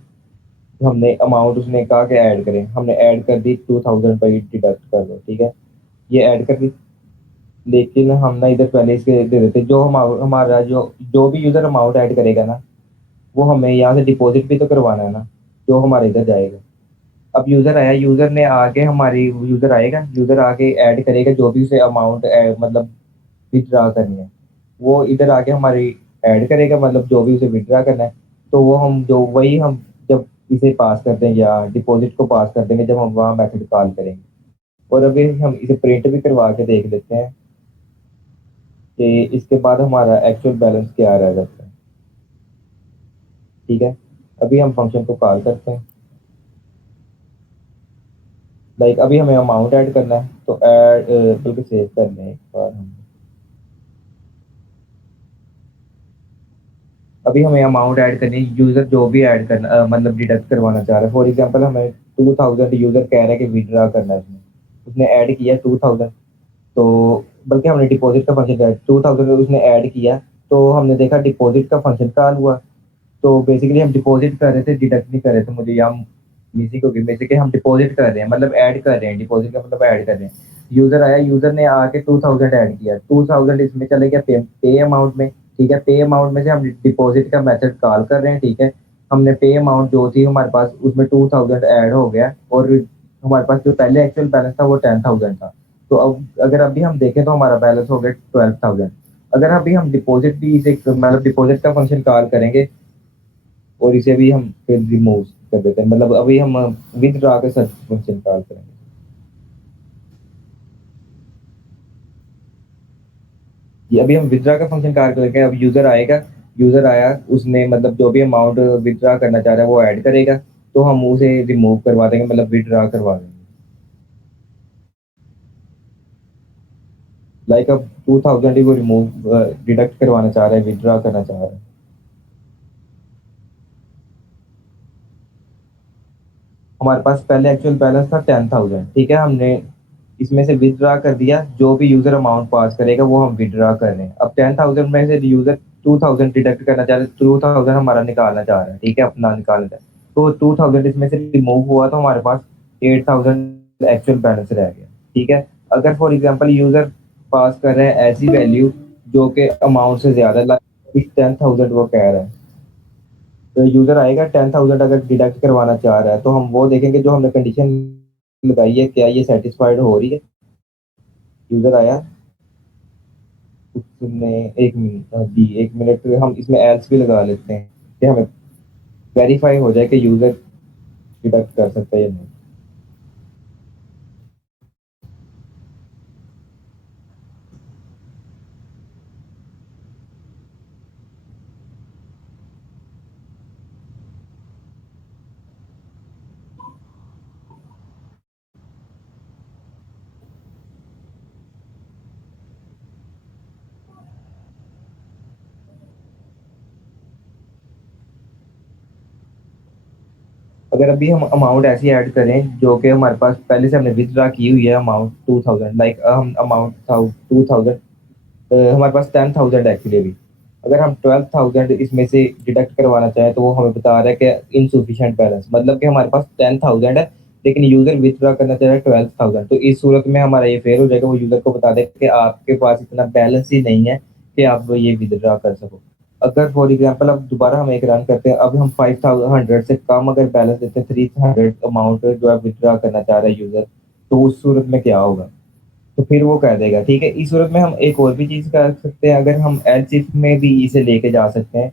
हमने अमाउंट उसने कहा कि ऐड करें, हमने ऐड कर दी 2,000 बाई डिडक्ट कर दो। ठीक है, ये ऐड कर दी। लेकिन हम ना इधर पहले इसके दे देते जो हम हमारा जो जो भी यूजर अमाउंट ऐड करेगा ना, वो हमें यहाँ से डिपॉजिट भी तो करवाना है ना, जो हमारे इधर जाएगा। अब यूजर आया, यूजर ने आगे हमारी यूजर आएगा, यूजर आगे ऐड करेगा जो भी उसे अमाउंट मतलब विथड्रा करनी है, वो इधर आके हमारी ऐड करेगा, मतलब जो भी उसे विथड्रा करना है। तो वो हम जो वही हम जब इसे पास कर दें या डिपॉजिट को पास कर देंगे जब हम वहाँ मेथड कॉल करेंगे। और अभी हम इसे प्रिंट भी करवा के देख लेते हैं कि इसके बाद हमारा एक्चुअल बैलेंस क्या रह जाता है। ठीक है, अभी हम फंक्शन को कॉल करते हैं। लाइक अभी हमें अमाउंट ऐड करना है, तो ऐड बल्कि सेव कर लें एक बार हम। अभी हमें अमाउंट ऐड करनी है, यूज़र जो भी ऐड करना मतलब डिडक्ट करवाना चाह रहा है। फॉर एग्जांपल हमें 2000 यूज़र कह रहा है कि विथड्रॉ करना है उसने। उसने ऐड किया 2000, तो बल्कि हमने डिपॉज़िट का फंक्शन किया 2000 उसने ऐड किया, तो हमने देखा डिपॉज़िट का फंक्शन कॉल हुआ। तो बेसिकली हम डिपॉज़िट कर रहे थे, डिडक्ट नहीं कर रहे थे। मुझे यहाँ मिसिंग होगी, बेसिकली हम डिपॉज़िट कर रहे हैं, मतलब ऐड कर रहे हैं। डिपॉज़िट का मतलब ऐड कर रहे हैं। यूज़र आया, यूज़र ने आके 2000 ऐड किया, 2000 इसमें चले गया पे अमाउंट में, ठीक है। पे अमाउंट में से हम डिपॉज़िट का मेथड कॉल कर रहे हैं, ठीक है। हमने पे अमाउंट जो थी हमारे पास उसमें 2000 ऐड हो गया, और हमारे पास जो पहले एक्चुअल बैलेंस था वो 10,000 था। तो अब अगर अभी हम देखें तो हमारा बैलेंस हो गया 12,000। अगर अभी हम डिपॉज़िट भी इसे मतलब डिपॉज़िट का फंक्शन कॉल करेंगे, और इसे भी हम फिर रिमूव कर देते हैं, मतलब अभी हम विथड्रॉ के साथ फंक्शन कॉल करेंगे। ये अभी हम विथड्रॉ का फंक्शन कॉल करेंगे। अब यूज़र आएगा, यूज़र आया, उसने मतलब जो भी अमाउंट विथड्रॉ करना चाह रहा है वो ऐड करेगा, तो हम उसे रिमूव करवा देंगे, मतलब विथड्रॉ करवा देंगे। लाइक अब 2000 ही वो रिमूव डिडक्ट करवाना चाह रहा है, विथड्रॉ करना चाह रहा है। हमारे पास पहले एक्चुअल बैलेंस था 10,000, ठीक है। हमने इसमें से विथड्रॉ कर दिया, जो भी यूज़र अमाउंट पास करेगा वो हम विथड्रॉ कर रहे हैं। अब 10,000 में से यूज़र 2000 डिडक्ट करना चाह रहे हैं, 2000 हमारा निकालना चाह रहा है, ठीक है, अपना निकालना चाह रहा है। तो 2000 इसमें से रिमूव हुआ, तो हमारे पास 8000 एक्चुअल बैलेंस रह गया, ठीक है। अगर फॉर एग्जांपल यूज़र पास कर रहे हैं ऐसी वैल्यू जो कि अमाउंट से ज़्यादा, लाइक 10,000 वो कह रहा है, तो यूज़र आएगा 10,000 अगर डिडक्ट करवाना चाह रहा है, तो हम वो देखेंगे जो हमने कंडीशन लगाई है, क्या ये सेटिस्फाइड हो रही है। यूज़र आया, उसने 1 मिनट जी, 1 मिनट हम इसमें एल्स भी लगा लेते हैं कि हमें वेरीफाई हो जाए कि यूज़र डिडक्ट कर सकता है या नहीं। अगर अभी हम अमाउंट ऐसी ऐड करें जो कि हमारे पास पहले से हमने विथड्रॉ की हुई है अमाउंट 2000, लाइक हम अमाउंट था 2000, हमारे पास 10,000 एक्चुअली अभी। अगर हम 12,000 इसमें से डिडक्ट करवाना चाहें, तो वो हमें बता रहा है कि इनसफिशिएंट बैलेंस, मतलब कि हमारे पास 10,000 है, लेकिन यूज़र विथड्रॉ करना चाह रहा है 12,000। तो इस सूरत में हमारा ये फेल हो जाएगा, वो यूज़र को बता देगा कि आपके पास इतना बैलेंस ही नहीं है कि आप ये विथड्रॉ कर सको। अगर फॉर एग्जांपल अब दोबारा हम एक रन करते हैं, अब हम 5,100 से कम अगर बैलेंस देते हैं, 300 अमाउंट जो है विथड्रॉ करना चाह रहा है यूज़र, तो उस सूरत में क्या होगा? तो फिर वो कह देगा, ठीक है। इस सूरत में हम एक और भी चीज़ कर सकते हैं, अगर हम एल्स इफ में भी इसे लेके जा सकते हैं।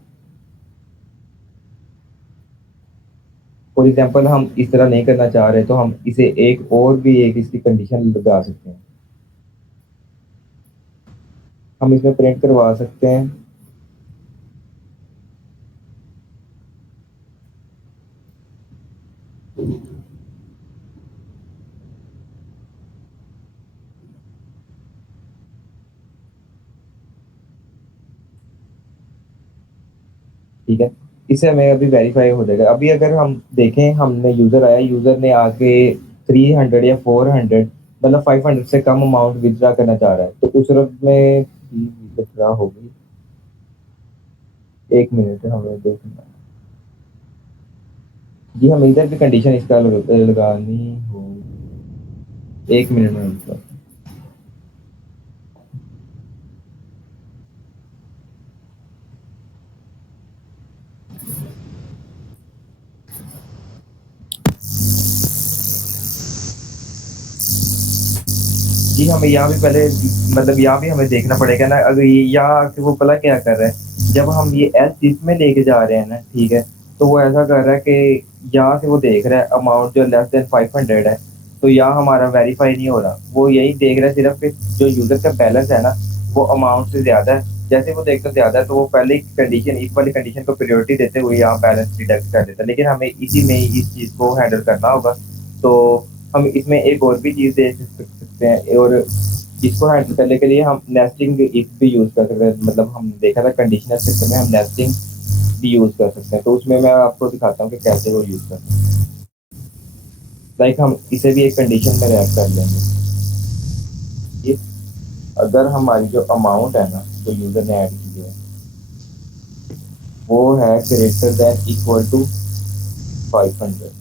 फॉर एग्जांपल हम इस तरह नहीं करना चाह रहे, तो हम इसे एक और भी एक इसकी कंडीशन लगा सकते हैं। हम इसमें प्रिंट करवा सकते हैं, ठीक है। इससे हमें अभी वेरीफाई हो जाएगा। अभी अगर हम देखें, हमने यूज़र आया, यूज़र ने आके 300 या 400, मतलब 500 से कम अमाउंट विथड्रॉ करना चाह रहा है, तो उस सूरत में विथड्रॉ होगी। 1 मिनट हमें देखना है। जी, हमें इधर भी कंडीशन इसका लगानी हो। 1 मिनट में मतलब। जी, हमें यहाँ भी पहले मतलब यहाँ भी हमें देखना पड़ेगा ना, अगर ये यहाँ कि वो भला क्या कर रहा है। जब हम ये एल्स इफ में लेके जा रहे हैं ना, ठीक है, तो वो ऐसा कर रहा है कि यहाँ से वो देख रहा है अमाउंट जो लेस देन 500 है, तो यहाँ हमारा वेरीफाई नहीं हो रहा। वो यही देख रहा है सिर्फ कि जो यूज़र का बैलेंस है ना, वो अमाउंट से ज़्यादा है। जैसे वो देखता ज़्यादा है, तो वो पहले ही कंडीशन, इस वाली कंडीशन को प्रायोरिटी देते हुए यहाँ बैलेंस डिडक्ट कर देता है। लेकिन हमें इसी में ही इस चीज़ को हैंडल करना होगा। तो हम इसमें एक और भी चीज़ दे सकते हैं, और इसको हैंडल करने के लिए हम नेस्टिंग इफ भी यूज़ कर सकते हैं। मतलब हम देखा था कंडीशनर सिस्टम में हम नेस्टिंग भी यूज़ कर सकते हैं, तो उसमें मैं आपको दिखाता हूँ कि कैसे वो यूज़ करते हैं। लाइक हम इसे भी एक कंडीशन में रैप कर लेंगे कि अगर हमारी जो अमाउंट है ना, जो यूज़र ने ऐड की है, वो है ग्रेटर देन इक्वल टू 500,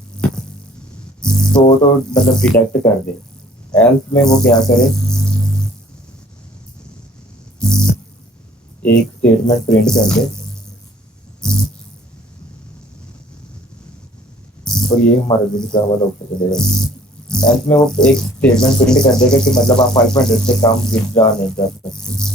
तो मतलब डिडक्ट कर दे। एल्स में वो क्या करे, एक स्टेटमेंट प्रिंट कर दे, और ये हमारा जो लिखा हुआ लॉक चलेगा। एल्स में वो एक स्टेटमेंट प्रिंट कर देगा कि मतलब आप 500 से कम विथड्रॉ नहीं कर सकते।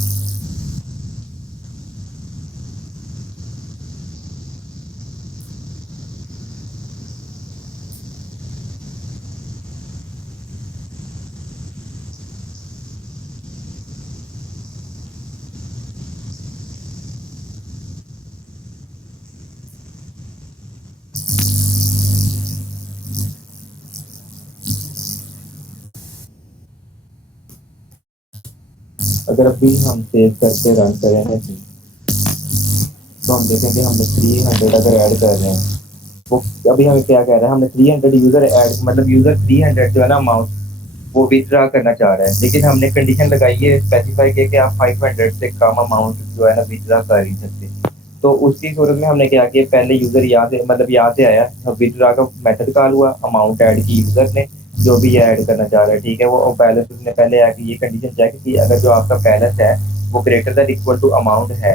अगर अभी हम सेव करके रन करेंगे तो हम देखेंगे हमने 300 अगर ऐड कर रहे हैं, वो अभी हमें क्या कह रहा है, हमने 300 यूजर ऐड, मतलब यूजर 300 जो है ना अमाउंट वो विथड्रा करना चाह रहा है, लेकिन हमने कंडीशन लगाई है, स्पेसिफाई किया कि आप 500 से कम अमाउंट जो है ना विथड्रा कर ही सकते। तो उसकी सूरत में हमने क्या किया, पहले यूजर यहाँ से मतलब यहाँ से आया, विथड्रा का मेथड कॉल हुआ, अमाउंट ऐड की यूजर ने जो भी ऐड करना चाह रहा है, ठीक है, वो बैलेंस उसने पहले आके ये कंडीशन चेक की, अगर जो आपका बैलेंस है वो greater than equal to amount है,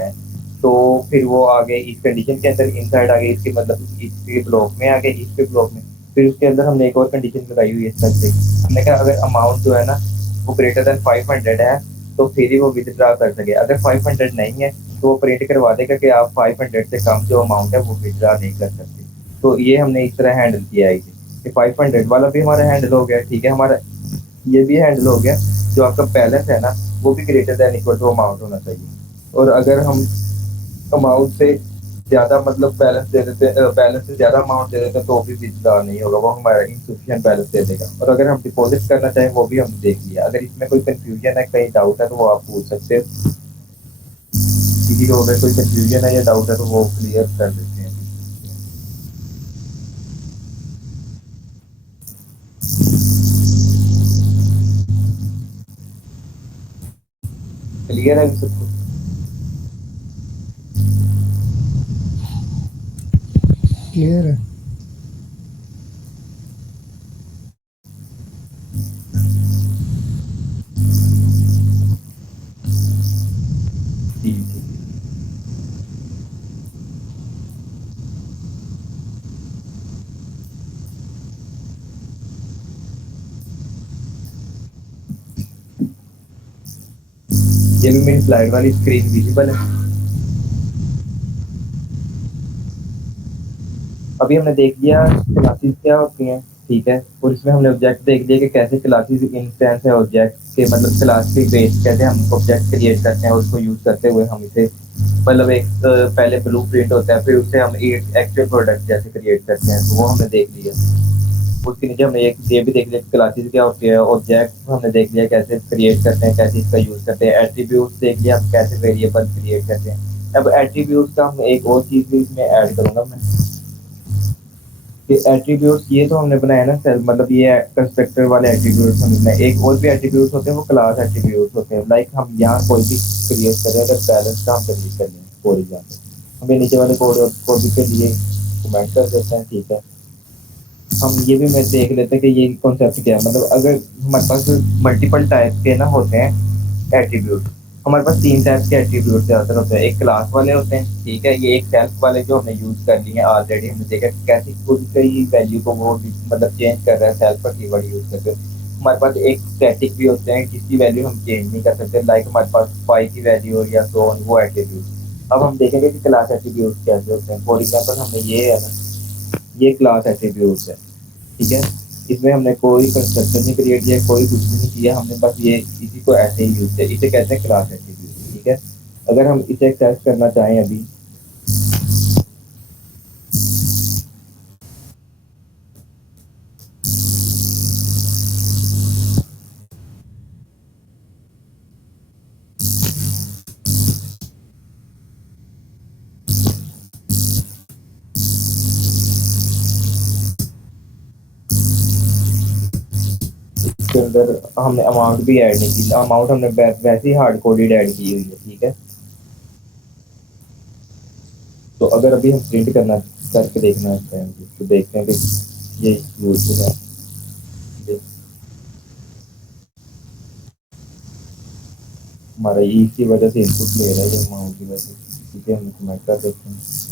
तो फिर वो आगे इस कंडीशन के अंदर इनसाइड आगे इसके मतलब इसके ब्लॉक में आगे इसके ब्लॉक में, फिर उसके अंदर हमने एक और कंडीशन लगाई हुई है इस तरह से, हमने कहा अगर अमाउंट जो है ना वो ग्रेटर देन 500 है तो फिर ही वो विथड्रा कर सके, अगर 500 नहीं है तो वो प्रिंट करवा देगा कि आप 500 से कम जो अमाउंट है वो विथड्रा नहीं कर सकते। तो ये हमने इस तरह हैंडल किया है कि 500 वाला भी हमारा हैंडल हो गया, ठीक है, हमारा ये भी हैंडल हो गया, जो आपका बैलेंस है ना वो भी greater than equal to amount होना चाहिए। और अगर हम अमाउंट से ज़्यादा मतलब बैलेंस दे देते, बैलेंस से ज़्यादा अमाउंट दे देते हैं तो भी विथड्रॉ नहीं होगा, वो हमारा इनसफिशिएंट बैलेंस दे देगा। और अगर हम डिपॉजिट करना चाहें वो भी हमने देख लिया, अगर इसमें कोई कंफ्यूजन है कहीं डाउट है तो वो आप पूछ सकते हैं, किसी को अगर कोई कंफ्यूजन है या डाउट है तो वो क्लियर कर देते हैं। क्लियर है सबको? क्लियर है। जी जी। ये भी मेरी स्लाइड वाली स्क्रीन विजिबल है। अभी हमने देख लिया क्लासेस क्या होती हैं, ठीक है, और इसमें हमने ऑब्जेक्ट देख लिया कि कैसे क्लासेस इंस्टेंस है ऑब्जेक्ट के, मतलब क्लास के बेस कैसे हम ऑब्जेक्ट क्रिएट करते हैं, और उसको यूज करते हुए हम इसे मतलब एक पहले ब्लू प्रिंट होता है, फिर उससे हम एक एक्चुअल प्रोडक्ट जैसे क्रिएट करते हैं, तो वो हमने देख लिया। उसके नीचे हमने एक ये भी देख लिया क्लासेस क्या होती है, ऑब्जेक्ट हमने देख लिया कैसे क्रिएट करते हैं, कैसे इसका यूज करते हैं, एट्रीब्यूट्स देख लिया हम कैसे वेरिएबल क्रिएट करते हैं। अब एट्रीब्यूट्स का हम एक और चीज भी इसमें ऐड करूंगा मैं, कि एट्रीब्यूट्स ये तो हमने बनाया ना सर, मतलब ये कंस्ट्रक्टर वाले एट्रीब्यूट्स हमने बनाए, एक और भी एट्रीब्यूट्स होते हैं वो क्लास एट्रीब्यूट्स होते हैं। लाइक हम यहाँ कोई भी क्रिएट करें, अगर बैलेंस का हम क्रिएट कर लें फॉर एग्जाम्पल, हमें नीचे वाले कोड को भी के लिए कमेंट कर देते हैं, ठीक है, हम ये भी मैं देख लेते हैं कि ये कॉन्सेप्ट क्या है। मतलब अगर हमारे पास मल्टीपल टाइप के ना होते हैं एट्रीब्यूट, हमारे पास 3 टाइप के एट्रीब्यूट ज़्यादातर होते हैं, एक क्लास वाले होते हैं, ठीक है, ये एक सेल्फ वाले जो हमने यूज़ कर लिए हैं ऑलरेडी, हमने देखा कि कैसे खुद से ही वैल्यू को वो मतलब चेंज कर रहा है, सेल्फ का कीवर्ड यूज़ करके। हमारे पास एक स्टैटिक भी होते हैं जिसकी वैल्यू हम चेंज नहीं कर सकते, लाइक हमारे पास फाइव की वैल्यू या सो ऑन, वो एट्रीब्यूट। अब हम देखेंगे कि क्लास एट्रीब्यूट कैसे होते हैं। फॉर एग्जाम्पल हमने ये है ना, ये क्लास एट्रीब्यूट है, ठीक है, इसमें हमने कोई कंस्ट्रक्टर नहीं क्रिएट किया, कोई कुछ भी नहीं किया, हमने बस ये इसी को ऐसे ही यूज किया, इसे कहते हैं क्लास एट्रीब्यूट, ठीक है। अगर हम इसे एक्सेस करना चाहें अभी, उसके अंदर हमने अमाउंट भी ऐड नहीं की, अमाउंट हमने वैसे ही हार्ड कोडेड ऐड की हुई है, ठीक है। तो अगर अभी हम प्रिंट करना करके देखना है तो देखते हैं कि ये यूजफुल है। हमारा ई की वजह से इनपुट ले रहा है ये अमाउंट की वजह से, ठीक है। हम कमेंट कर देते हैं।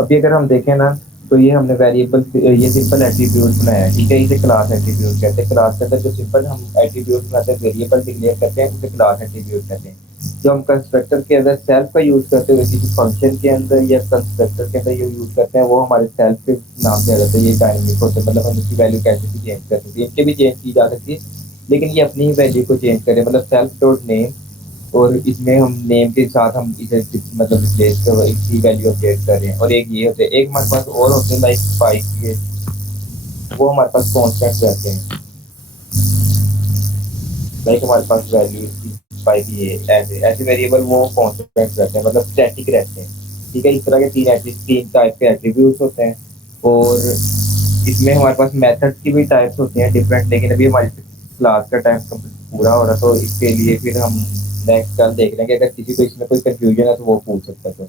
अभी अगर हम देखें ना तो ये हमने वेरिएबल ये सिंपल एट्रीब्यूट बनाया है, ठीक है। इसे क्लास एट्रीब्यूट कहते हैं। क्लास के अंदर जो सिंपल हम एट्रीब्यूट बनाते हैं, वेरिएबल डिक्लेयर करते हैं, उसे क्लास एट्रीब्यूट कहते हैं। जो हम कंस्ट्रक्टर के अंदर सेल्फ का यूज करते हैं किसी फंक्शन के अंदर या कंस्ट्रक्टर के अंदर ये यूज करते हैं, वो हमारे सेल्फ के नाम से आ जाता है। ये डायनेमिक होता है, मतलब हम इसकी वैल्यू कैसे भी चेंज कर सकते हैं। इनके भी चेंज की जा सकती है, लेकिन ये अपनी ही वैल्यू को चेंज करें, मतलब सेल्फ डॉट नेम, और इसमें हम नेम के साथ हम इसे मतलब रिप्लेस कर इसकी वैल्यू अपडेट कर रहे हैं। और एक ये होते हैं, एक हमारे पास और होते हैं लाइक स्पाइक के, वो हमारे पास कॉन्स्टेंट रहते हैं। लाइक हमारे पास वैल्यू इसकी स्पाइक ये ऐसे ऐसे वेरिएबल वो कॉन्स्टेंट रहते हैं, मतलब स्टैटिक रहते हैं, ठीक है। इस तरह के तीन टाइप के एट्रीब्यूट्स होते हैं। और इसमें हमारे पास मेथड्स की भी टाइप्स होती हैं डिफरेंट, लेकिन अभी हमारी क्लास का टाइम पूरा हो रहा है, तो इसके लिए फिर हम नेक्स्ट कल देख लेंगे। अगर किसी को इसमें कोई कंफ्यूजन है तो वो पूछ सकता है।